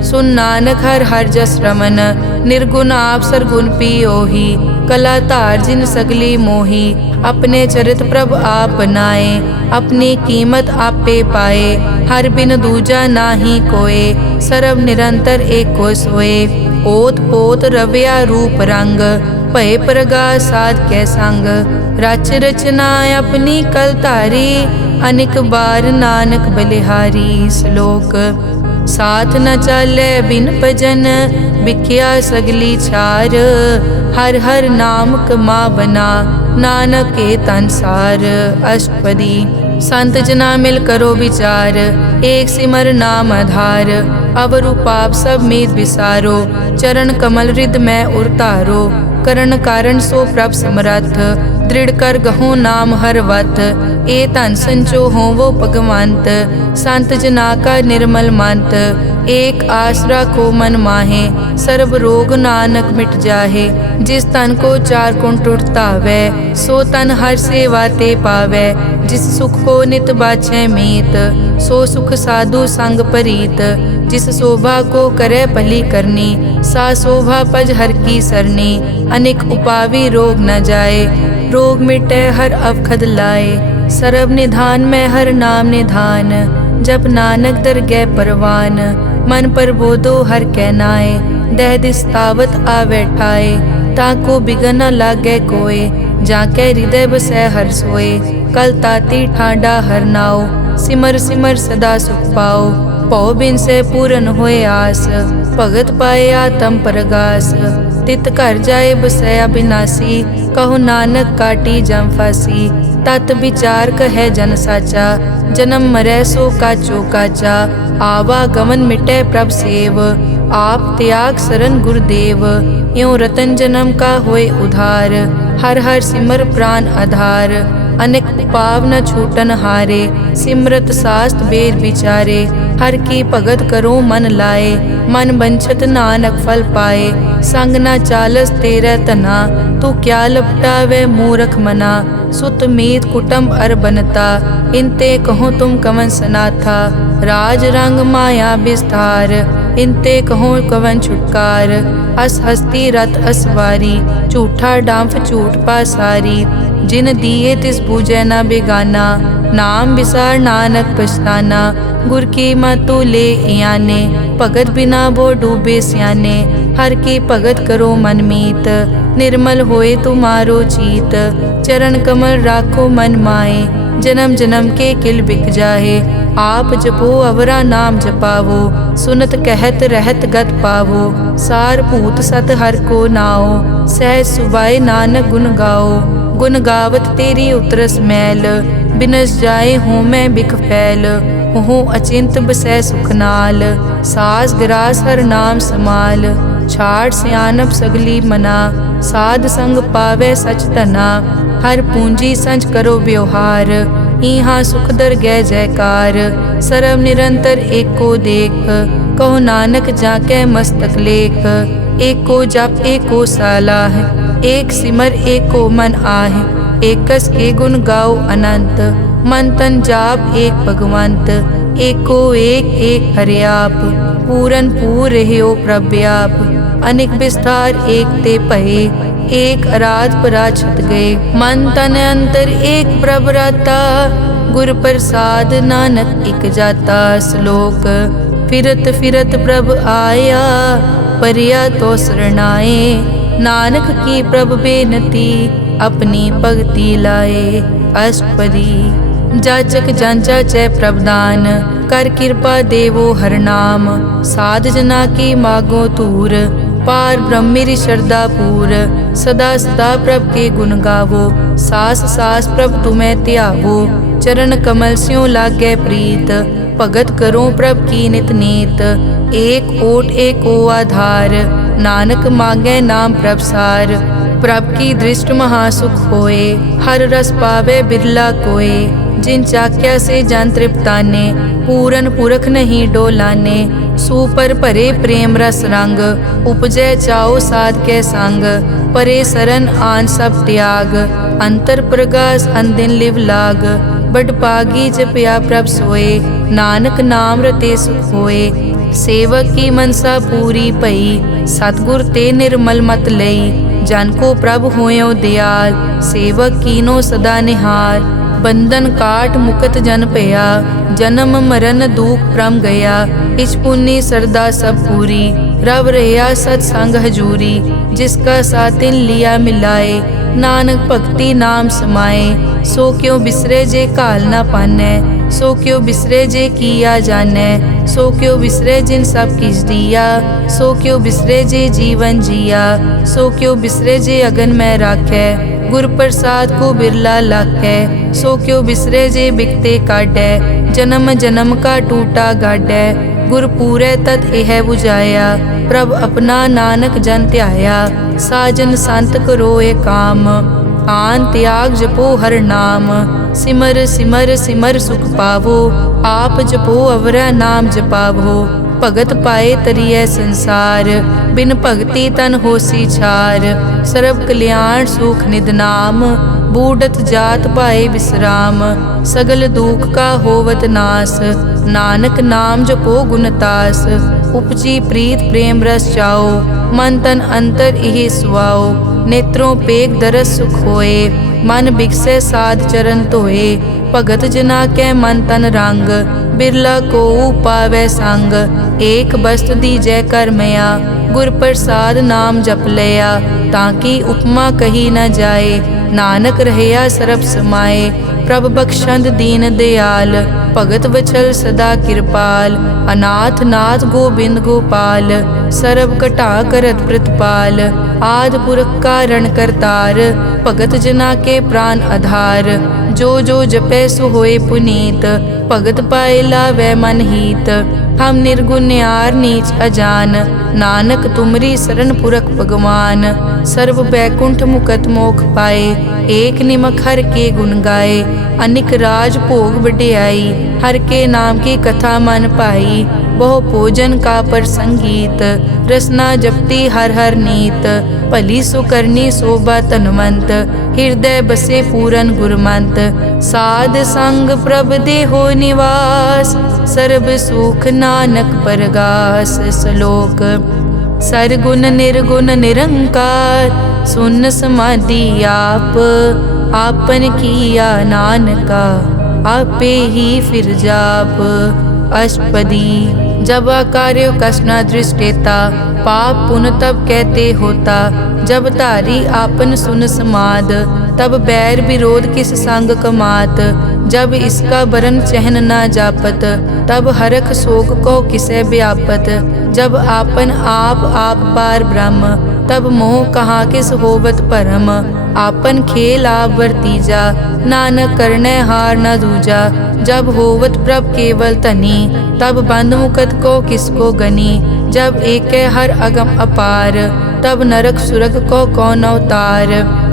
सुन नानक हर हर जस रमन। निर्गुण आप सरगुण पियोही, कला धार जिन सगली मोही। अपने चरित प्रभ आप बनाए, अपनी कीमत आपे पाए। हर बिन दूजा नाही कोय, सर्व निरंतर एको सोए। ओत पोत रव्या रूप रंग, भय प्रगास साध कै संग। रच रचना अपनी कल धारी, अनेक बार नानक बलिहारी। श्लोक साथ न चाले बिन भजन, बिख्या सगली छार। हर हर नाम कमा बना, नानक के तन सार। अष्टपदी संत जना मिल करो विचार, एक सिमर नाम आधार। अवरु पाप सब मीत विसारो, चरण कमल रिद में उरतारो। करण कारण सो प्रभ समरथ, दृढ़ कर गहो नाम हर वत। ए धन संचो हो वो भगवंत, संत जना का निर्मल मंत। एक आस राखो मन माहे, सर्व रोग नानक मिट जाहे। जिस तन को चार कुण टुटता वै, सो तन हर सेवा ते पावै। जिस सुख को नित बाछै मीत, सो सुख साधु संग परीत। जिस शोभा को करे भली करनी, सा शोभा पज हर की सरनी। अनेक उपावी रोग न जाए, रोग मिटे हर अवखद लाए। सर्व निधान में हर नाम निधान, जप नानक दरगह परवान। मन पर बोधो हर कै नाए, दह दिस्तावत आवे ठाए। ताको बिगन न लागे कोय, जाके हृदय बसै हर सोए। कल ताती ठांडा हर नाओ, सिमर सिमर सदा सुख पाओ। पौ बिन से पूरन होए आस, भगत पाए आत्म परगास। तित घर जाए बसै अविनाशी, कहो नानक काटी जम फासी। तत विचार कहे जन साचा, जन्म मरै सो काचो काचा। आवागमन मिटे प्रभ सेव, आप त्याग शरण गुरुदेव। यों रतन जन्म का होए उधार, हर हर सिमर प्राण आधार। अनेक पाव न छूटन हारे, सिमरत शास्त्र वेद विचारे। हर की भगत करो मन लाए, मन बंछत नानक फल पाए। संग न चालस तेरा तना, तू क्या लपटावे मूरख मना। सुत मीत कुटुंब अर बनता, इनते कहो तुम कवन सनाथा। राज रंग माया विस्तार, इनते कहो कवन छुटकार। अस हस्ती रत असवारी, झूठा डांफ झूठ पासारी। जिन दिए तिस बूझे न बेगाना, नाम विसार नानक पछताना। गुर की मतु ले याने, भगत बिना वो डूबे स्याने। हर की भगत करो मन मीत, निर्मल होए तुम्हारो चीत। चरण कमल राखो मन माए, जन्म जन्म के किल बिक जाहे। आप जपो अवरा नाम जपावो, सुनत कहत रहत गत पावो। सार भूत सत हर को नाओ, सहज सुबाए नानक गुण गाओ। गुण गावत तेरी उतरस मैल, बिनस जाए हूँ मैं बिख फैल। हूँ अचिंत बसै सुख नाल, सास गिरास हर नाम समाल। छाड़ सियानप सगली मना, साध संग पावे सच धना। हर पूंजी संच करो व्यवहार, इहाँ सुख दर गै जयकार। सर्व निरंतर एको देख, कहो नानक जाके मस्तक लेख। एको जप एको सालाह, एक सिमर एको मन आह। एकस के गुण गाओ अनंत, मन तन जाप एक भगवंत। एको एक एक हरियाप, पूरन पूर रहियो प्रव्याप। अनेक विस्तार एक ते पहे, एक अराध पराछत गए। मन तन अंतर एक प्रभ राता, गुर प्रसाद नानक इक जाता। श्लोक फिरत फिरत प्रभ आया, परिया तो शरणाए। नानक की प्रभ बेनती, अपनी भगति लाए। अष्टपदी जाचक जांचा चै प्रभदान, कर कृपा देवो हर नाम। साध जना की मागो तूर, पार ब्रह्मेरी श्रद्धा पूर। सदा सदा प्रभ के गुण गावो, सास सास प्रभ तुम्हें त्यावो। चरण कमल स्यों लागे प्रीत, भगत करो प्रभ की नित नीत। एक ओट एको आधार, नानक मांगे नाम प्रभ सार। प्रभ की दृष्ट महासुख होए, हर रस पावे बिरला कोय। जिन चाक्या से जन तृप्ताने, पूरन पुरख नहीं डोलाने। सुपर भरे प्रेम रस रंग, उपजै चाओ साध के संग। परे सरन आन सब त्याग, अंतर प्रगास अनदिन लिव लाग। बड़ पागी जपया प्रभ सोए, नानक नाम रते सुख होए। सेवक की मनसा पूरी भई, सतगुर ते निर्मल मत लई। जन को प्रभ होयो दयाल, सेवक कीनो सदा निहाल। बंधन काट मुकत जन भया, जन्म मरण दुख प्रम गया। इच पुन्नी सरदा सब पूरी, रव रहा सत्संग हजूरी। जिसका सातिन लिया मिलाए, नानक भक्ति नाम समाए। सो क्यों बिसरे जे काल ना पानै, सो क्यों बिसरे जे किया जानै। सो क्यों बिसरे जिन सब किस दिया, सो क्यों बिसरे जे जीवन जिया। सो क्यों बिसरे जे अगन में राखै, गुर प्रसाद को बिरला लाखै। सो क्यों बिसरे जे बिकते काटै, जन्म जन्म का टूटा गाडै। गुर पूरे तत एह बुझाया, प्रभ अपना नानक जन ध्याया। साजन संत करो ए काम, आन त्याग जपो हर नाम। सिमर सिमर सिमर सुख पावो, आप जपो अवरा नाम जपावो। भगत पाए तरिए संसार, बिन भगति तन होसी छार। सर्व कल्याण सुख निद नाम, बूढ़त जात पाए विश्राम। सगल दुख का होवत नास, नानक नाम जपो गुणतास। उपजी प्रीत प्रेम रस चाओ, मन तन अंतर इहि सुआओ। नेत्रों पेग दरस सुख होए, मन बिकसे साध चरण धोए। भगत जना कै मन तन रंग, बिरला को पावै संग। एक बस्त दीजै कर मया, गुर प्रसाद नाम जप लिया। ताकि उपमा कही न जाए, नानक रहया सरब समाए। प्रभ बख्शंद दीन दयाल, भगत वचल सदा कृपाल। अनाथ नाथ गोबिंद गोपाल, सरब कटा करत प्रतिपाल। आद पुरख कारण करतार, भगत जना के प्राण आधार। जो जो जपै सो होए पुनीत, भगत पाए लावै मन हीत। हम निर्गुण न्यार नीच अजान, नानक तुमरी शरण पुरख भगवान। सर्व बैकुंठ मुकत मोख पाए, एक निमक हर के गुण गाए। अनिक राज भोग वड्याई, हर के नाम की कथा मन पाई। बहु भोजन का पर संगीत, रसना जपती हर हर नीत। भली सुकरनी शोभा तनवंत, हृदय बसे पूरन गुरमंत। साध संग प्रभ देहो निवास, सर्ब सुख नानक परगास। श्लोक सरगुण निर्गुण निरंकार, सुन समाधि आप। आपन किया नानका, आपे ही फिर जाप। अष्टपदी जब कार्यो कष्ट दृष्टेता, पाप पुन तब कहते होता। जब धारी आपन सुन समाद, तब बैर विरोध किस संग कमात। जब इसका बरन चहन न जापत, तब हरख शोक को किसे व्यापत। जब आपन आप आप पार ब्रह्म, तब मोह कहाँ किस होवत परम। आपन खेल आप वर्तीजा, नानक करने हार न दूजा। जब होवत प्रभ केवल तनी, तब बंद मुकत को किसको गनी। जब एक हर अगम अपार, तब नरक सुरग को कौन अवतार।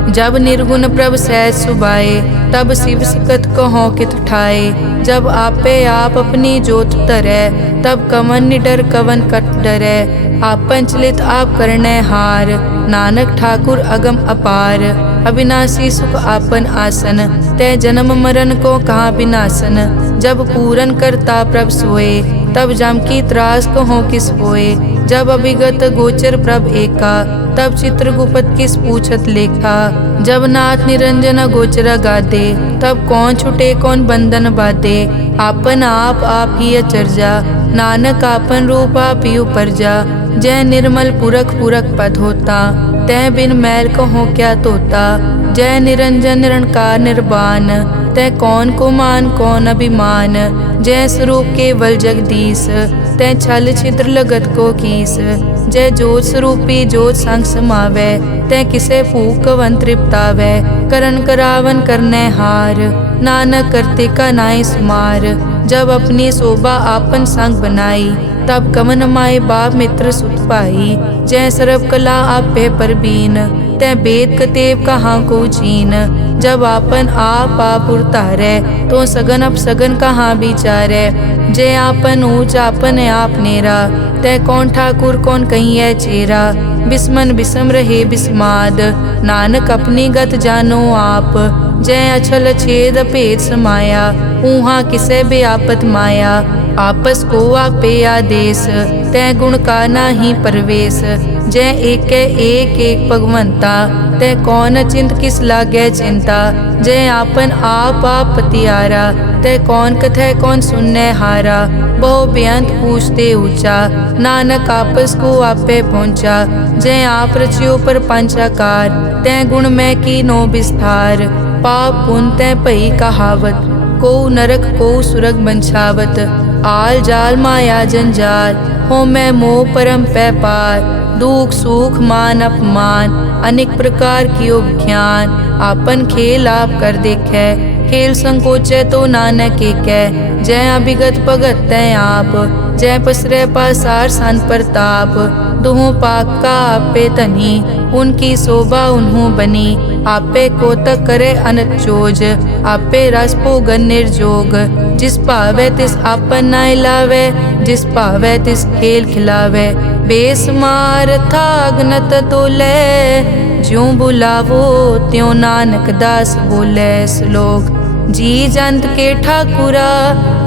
जब निर्गुण प्रभ सहज सुभाए, तब शिव सकत कहो कित ठाए। जब आपे आप अपनी जोत धरै, तब कवन निडर कवन कट डरै। आपन चलित आप करने हार, नानक ठाकुर अगम अपार। अविनाशी सुख आपन आसन, तै जन्म मरण को कहाँ विनाशन। जब पूरन करता प्रभ सोए, तब जम की त्रास कहो किस होए। जब अभिगत गोचर प्रभ एका, तब चित्रगुप्त किस पूछत लेखा। जब नाथ निरंजन गोचर गादे, तब कौन छुटे कौन बंधन बाधे। आपन आप ही अचरजा, नानक आपन रूप आप ही उपरजा। जय निर्मल पुरख पुरख पद होता, तै बिन मैल कहो क्या तोता। जय निरंजन निरंकार निर्वाण, तै कौन को मान कौन अभिमान। जय स्वरूप केवल जगदीश, तै छल छिद्र लगत को कीस। जय जोत स्वरूपी जोत संग समावै, तै किसे भूख कवन तृप्तावै। करन करावन करने हार, नानक करते का नाई सुमार। जब अपनी शोभा आपन संग बनाई, तब कवन माए बाप मित्र सुत पाई। जय सर्व कला आपे परबीन, तै वेद कतेव कहाँ को चीन। जब आपन आप उतारै, तो सगन अपसगन कहाँ विचारै। जय आपन ऊंच आपन आप नेरा, तै कौन ठाकुर कौन कहिए चेरा। बिस्मन बिसम रहे बिस्माद, नानक अपनी गत जानो आप। जय अछल छेद भेद समाया, ऊहा किसे बेआपत माया। आपस को आपे आदेश, तै गुण का नाही परवेश। जय एक भगवंता, तै कौन चिंत किस लागे चिंता। जय आपन आप पतियारा, तै कौन कथै कौन सुनने हारा। बहु बेअंत पूछते ऊंचा, नानक आपस को आपे पहुँचा। जय आप रचियो पर पंचाकार, तै गुण में कीनो विस्तार। पाप पुण्य तै भई कहावत, को नरक को सुरग बंछावत। आल जाल माया जंजाल, हो मैं मोह परम पै पार। दुख सुख मान अपमान, अनेक प्रकार कियो विख्यान। आपन खेल आप कर देखे, खेल संकोचे तो नानक एकै। जय अभिगत भगत तै आप, जय पसरै पासार सन प्रताप। दुहों पाक का आपे तनी, उनकी शोभा उन्हों बनी। आपे कोतक करे अनत चोज, आपे रस भोगन निर्जोग। जिस भावे तिस आपन नाय लावे, जिस भावे तिस खेल खिलावे। बेसमार था अगनत तोले, ज्यों बुलावो त्यों नानक दास बोले। श्लोक। जी जंत के ठाकुरा,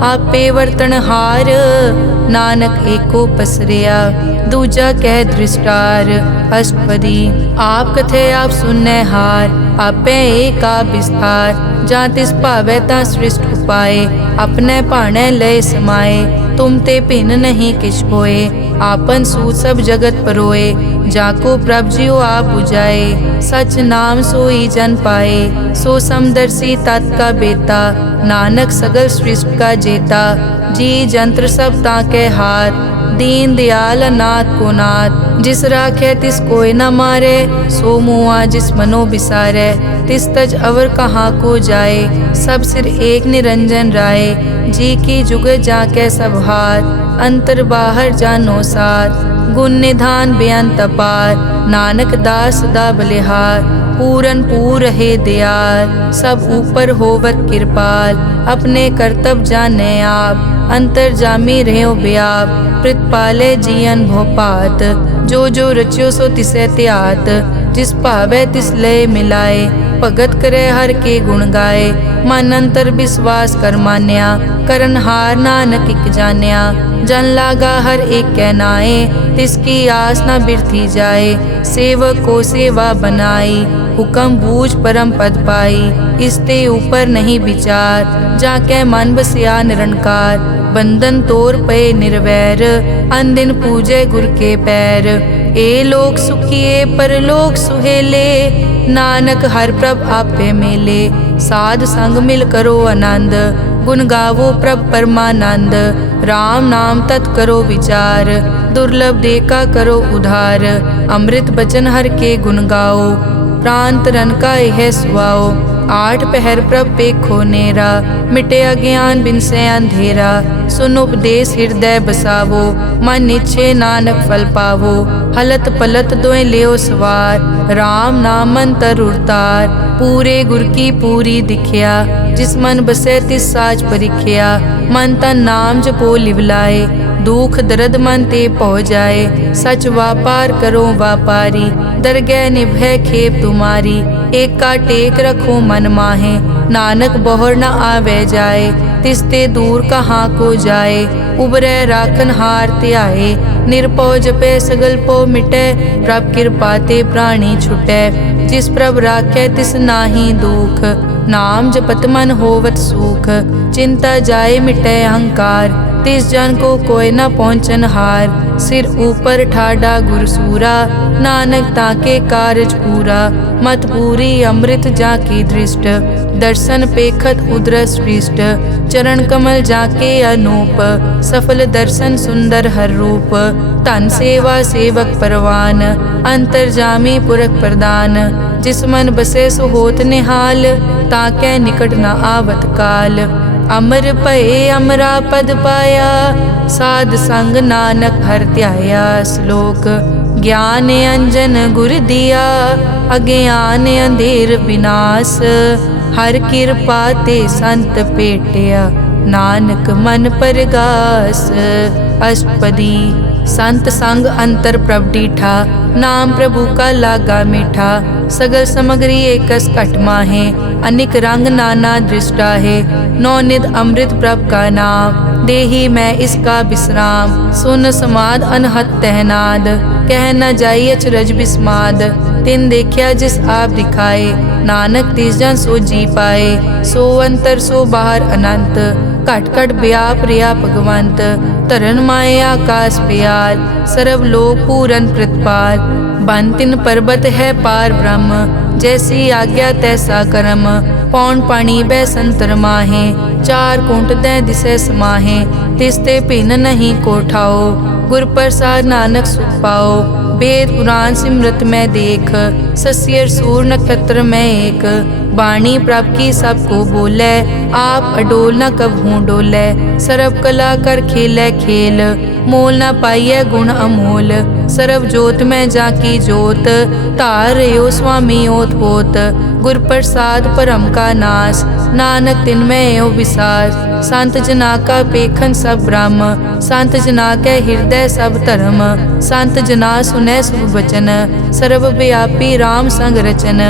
आपे वर्तन हार। नानक एको पसरिया, दूजा कह दृष्टार। अष्टपदी। आप कथे आप सुनने हार, आपे एक आप विस्तार। जा तिस भावे ता सृष्ट उपाय, अपने भाणे लय समाए। तुम ते भिन्न नहीं किछ होए, आपन सूत सब जगत परोए। जाको प्रभ जियो आप बुझाए, सच नाम सोई जन पाए। सो समदर्शी तत् का बेता, नानक सगल सृष्टि का जेता। जी जंत्र सब ताके हाथ, दीन दयाल अनाथ को नाथ। जिस राखे तिस कोई न मारे, सो मुआ जिस मनो बिसारे। तिस तज अवर कहाँ को जाए, सब सिर एक निरंजन राय। जी की जुग जाके सब हाथ, अंतर बाहर जानो साथ। गुण निधान बेअंत अपार, नानक दास सदा बलिहार। पूरन पूर है दयाल, सब ऊपर होवत कृपाल। अपने कर्तव्य जाने आप, अंतर जामी रहो व्याप। प्रतिपाले जियन भोपात, जो जो रच्यो सो तिसे त्यात। जिस भावे तिस लय मिलाए, भगत करे हर के गुण गाए। मन अंतर विश्वास कर मान्या, करन हार नानक इक जान्या। जन लागा हर एक कै नाए, तिसकी आस न बिरथी जाए। सेवक को सेवा बनाई, हुक्म बूझ परम पद पाई। इसते ऊपर नहीं विचार, जाके मन बसिया निरंकार। बंधन तोर पे निर्वैर, अन दिन पूजे गुर के पैर। ए लोक सुखिए परलोक सुहेले, नानक हर प्रभ आपे मेले। साध संग मिल करो आनंद, गुण गावो प्रभ परमानंद। राम नाम तत् करो विचार, दुर्लभ देखा करो उधार। अमृत बचन हर के गुण गाओ, प्रांत रन का यह सुआओ। आठ पहर प्रभ पेखो नेरा, मिटे अज्ञान बिन से अंधेरा। सुन उपदेश हृदय बसावो, मन इच्छे नानक फल पावो। हलत पलत दोए लियो सवार, राम नाम मंतर उरतार। पूरे गुर की पूरी दिखिया, जिस मन बसे तिस साच परिखिया। मन तन नाम जपो लिवलाए, दुख दर्द मन ते पौ जाए। सच व्यापार करो व्यापारी, दरगह निभै खेप तुम्हारी। एक का टेक रखो मन माहे, नानक बहुर न आवे जाए। तिसते दूर कहाँ को जाए, उबरै राखन हार त्याए। निरपौ जपे सगल पो मिटे, प्रभ कृपा ते प्राणी छुटे। जिस प्रभ राखे तिस नाही दुख, नाम जपत मन होवत सुख। चिंता जाए मिटे अहंकार, तिस जन को कोई न पहुँचन हार। सिर ऊपर ठाडा गुरसूरा, नानक ताके कारज पूरा। मत पूरी अमृत जाकी दृष्ट, दर्शन पेखत उदरस पृष्ठ। चरण कमल जाके अनूप, सफल दर्शन सुंदर हर रूप। धन सेवा सेवक परवान, अंतर जामी पुरख प्रदान। जिस मन बसे सो होत निहाल, ताके निकट न आवत काल। अमर भये अमरा पद पाया, साध संग नानक हर ध्याया। श्लोक ज्ञान अंजन गुर दिया, अज्ञान अंधेर विनाश। हर कृपा ते संत पेटिया, नानक मन परगास। अष्टपदी संत संग अंतर प्रभ डीठा, नाम प्रभु का लागा मीठा। सगल समग्री एकस घट माहे, अनिक रंग नाना दृष्टा है। नौ निध अमृत प्रभ का नाम, देही मैं इसका विश्राम। सुन समाद अनहत तहनाद, कह न जाई अचरज बिस्माद। तिन देखिया जिस आप दिखाए, नानक तिस जन सो जी पाए। सो अंतर सो बाहर अनंत, घट घट व्याप रिया भगवंत। धरन माए आकाश प्यार, सर्व लोक पूरन प्रतिपाल। बन तिन पर्वत है पार ब्रह्म, जैसी आज्ञा तैसा कर्म। पौन पानी बै संतर माहे, चार कुंट दै दिसै समाहे। तिसते भिन्न नहीं कोठाओ, गुर प्रसाद नानक सुख पाओ। वेद पुराण सिमरत में देख, सस्यर सूर नक्षत्र में एक। वाणी प्रभ की सबको बोले, आप अडोल न कबहू डोले। सर्व कला कर खेले खेल, मोल न पाइए गुण अमोल। सर्व जोत में जाकी जोत, तार रहो स्वामी ओत पोत। गुर प्रसाद परम का नाश, नानक तिन में यो विसास। संत जना का पेखन सब ब्रह्म, संत जना के हृदय सब धर्म। संत जना सुनै शुभ वचन, सर्व व्यापी राम संग रचन।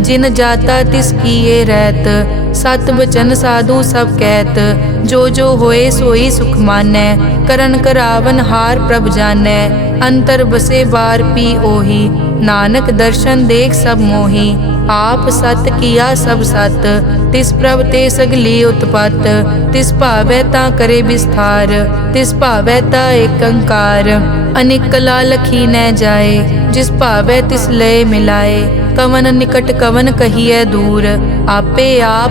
जिन जाता तिस किए रहत, सत वचन साधु सब कहत। जो जो होए सोई सुख मानै, करन करावन हार प्रभ जानै। अंतर बसे बार पी ओही, नानक दर्शन देख सब मोही। आप सत किया सब सत, तिस प्रभ ते सगली उत्पत। तिस भावै ता करे विस्तार, तिस भावै ता एकंकार। अनेक कला लखी न जाए, जिस भावै तिस लय मिलाए। कवन निकट कवन कहिए दूर, आपे आप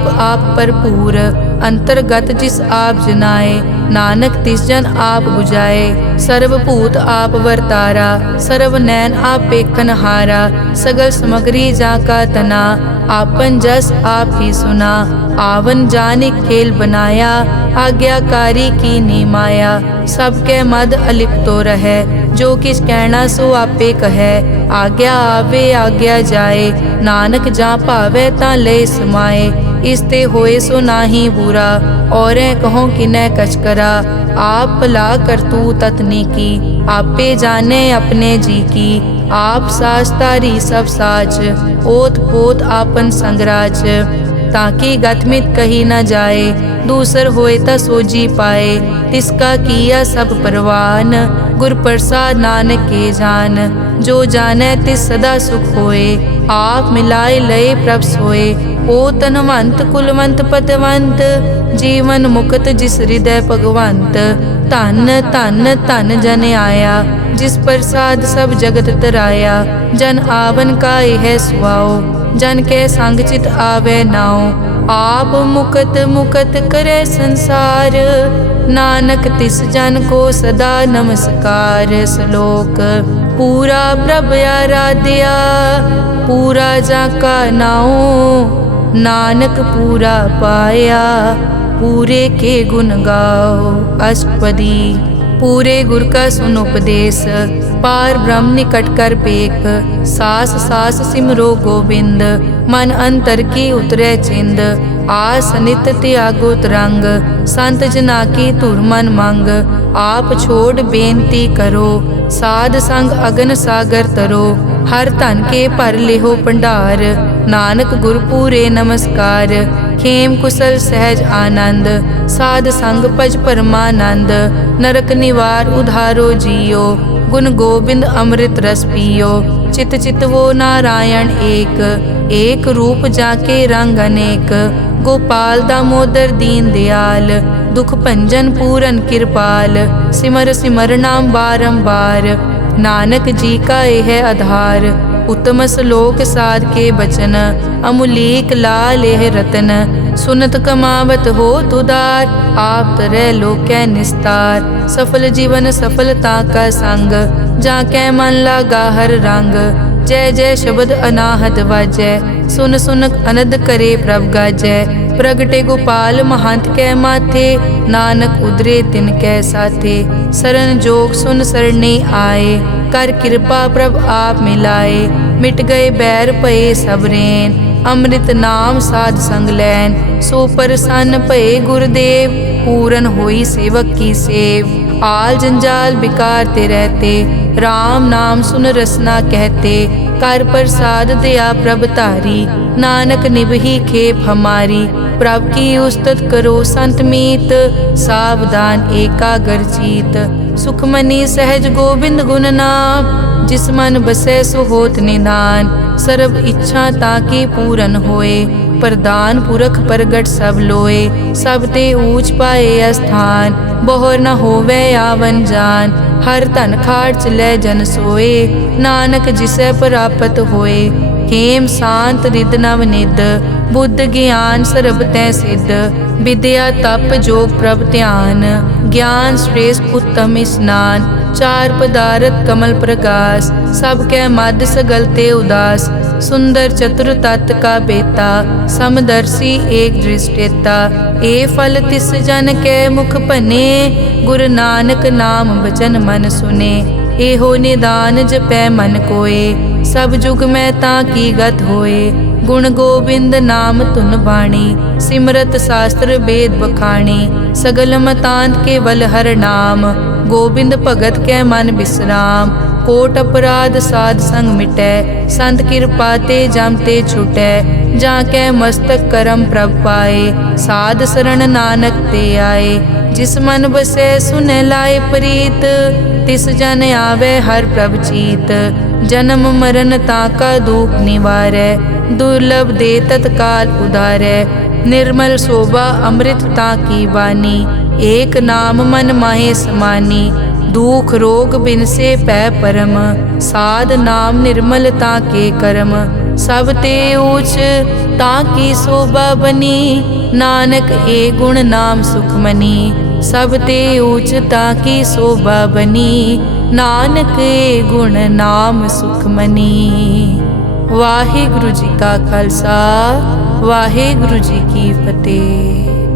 भरपूर। अंतर्गत जिस आप जनाए, नानक तिस जन आप बुझाए। सर्वभूत आप वर्तारा, सर्व नैन आप पेखन हारा। सगल समग्री जाका तना, आपन जस आप ही सुना। आवन जाने खेल बनाया, आज्ञाकारी की नी माया। सबके मद अलिप्तो रहे, जो किस कहना सो आपे कहे। आज्ञा आवे आज्ञा जाए, नानक जा भावे ता ले समाए। इसते होए सो नाही बुरा, औरे कहो किनै कछ करा। आप भला करतू ततनी की, आपे जाने अपने जी की। आप साच तारी सब साच, ओत पोत आपन संगराज। ताकि गतमित कही न जाए, दूसर होए ता सोजी पाए। तिसका किया सब परवान, गुर प्रसाद नानक के जान। जो जाने तिस सदा सुख होए, आप मिलाए लय प्रभ सोए। ओ तनवंत कुलवंत पतवंत, जीवन मुक्त जिस हृदय भगवंत। धन धन धन जन आया, जिस प्रसाद सब जगत तराया। जन आवन का यह सुआओ, जन के संग चित आवे नाओ। आप मुकत मुकत करे संसार, नानक तिस जन को सदा नमस्कार। श्लोक पूरा प्रभ आराध्या, पूरा जाका नाओ। नानक पूरा पाया, पूरे के गुण गाओ। अष्टपदी पूरे गुर का सुन उपदेश, पार ब्रह्म निकट कर पेख। सास सास सिमरो गोविंद, मन अंतर की उतरे चिंद। आस नित त्यागो तरंग, संत जना की धुर मन मंग। आप छोड़ बेनती करो, साध संग अगन सागर तरो। हर धन के भर लिहो भंडार, नानक गुर पूरे नमस्कार। खेम कुशल सहज आनंद, साध संग भज परमानंद। नरक निवार उधारो जियो, गुण गोविंद अमृत रस पियो। चित चित वो नारायण एक, एक रूप जाके रंग अनेक। गोपाल दामोदर दीन दयाल, दुख भंजन पूरन कृपाल। सिमर सिमर नाम बारंबार, नानक जी का यह आधार। उत्तम श्लोक साध के बचन, अमुलीक लाल यह रतन। सुनत कमावत हो तुदार, आप तरह लोकै निस्तार। सफल जीवन सफलता का संग, जाके मन लगा हर रंग। जय जय शब्द अनाहत वाजै। सुन सुन अनद करे प्रभ गाजै। प्रगटे गोपाल महंत कै माथे, नानक उदरे तिन कै साथे। सरन जोग सुन सरने आए, कर कृपा प्रभ आप मिलाए। मिट गए बैर भये सब रैन, अमृत नाम साध संग लैन। सो प्रसन्न भये गुरुदेव, पूरन होई सेवक की सेव। आल जंजाल बिकार ते रहते, राम नाम सुन रसना कहते। कर प्रसाद दया प्रभ धारी, नानक निभही खेप हमारी। प्रभ की उस्तत करो संत मीत, सावधान एकाग्र चीत। सुखमनी सहज गोबिंद गुण नाम, जिस मन बसै सो होत निधान। सर्ब इच्छा ताकी पूरन होए, प्रदान पुरख प्रगट सब लोए। सब ते ऊंच पाए अस्थान, बहुर न होवे आवन जान। हर धन खाट चलै जन सोए, नानक जिसै प्राप्त होए। हेम शांत रिद नव निद, बुद्ध ज्ञान सर्ब तै सिद्ध। विद्या तप जोग प्रभ ध्यान, ज्ञान श्रेष्ठ उत्तम स्नान। चार पदारथ कमल प्रकाश, सब कै मद सगल ते उदास। सुंदर चतुर तत् का बेता, समदर्शी एक दृष्टेता। ए फल तिस जन कै मुख बने, गुरु नानक नाम वचन मन सुने। एहो निदान जपै मन कोय, सब जुग में ताकी गत होए। गुण गोबिंद नाम धुन बाणी, सिमरत शास्त्र वेद बखाणी। सगल मतांत केवल हर नाम, गोबिंद भगत कै मन विश्राम। कोट अपराध साध संग मिटै, संत कृपा ते जम ते छुटै। जाकै मस्तक करम प्रभ पाए, साध शरण नानक ते आए। जिस मन बसै सुनै लाए प्रीत, तिस जन आवे हर प्रभ चीत। जन्म मरण ताका दुख निवारै, दुर्लभ दे तत्काल उधारै। निर्मल शोभा अमृत ताकी वाणी, एक नाम मन माहे समानी। दुख रोग बिनसे पै परम, साध नाम निर्मल ताके करम। सब ते ऊच ताकी शोभा बनी, नानक ए गुण नाम सुखमनी। सब ते ऊच ताकी शोभा बनी, नानक ए गुण नाम सुखमनी। वाहिगुरु जी का खालसा, वाहिगुरु जी की फतेह।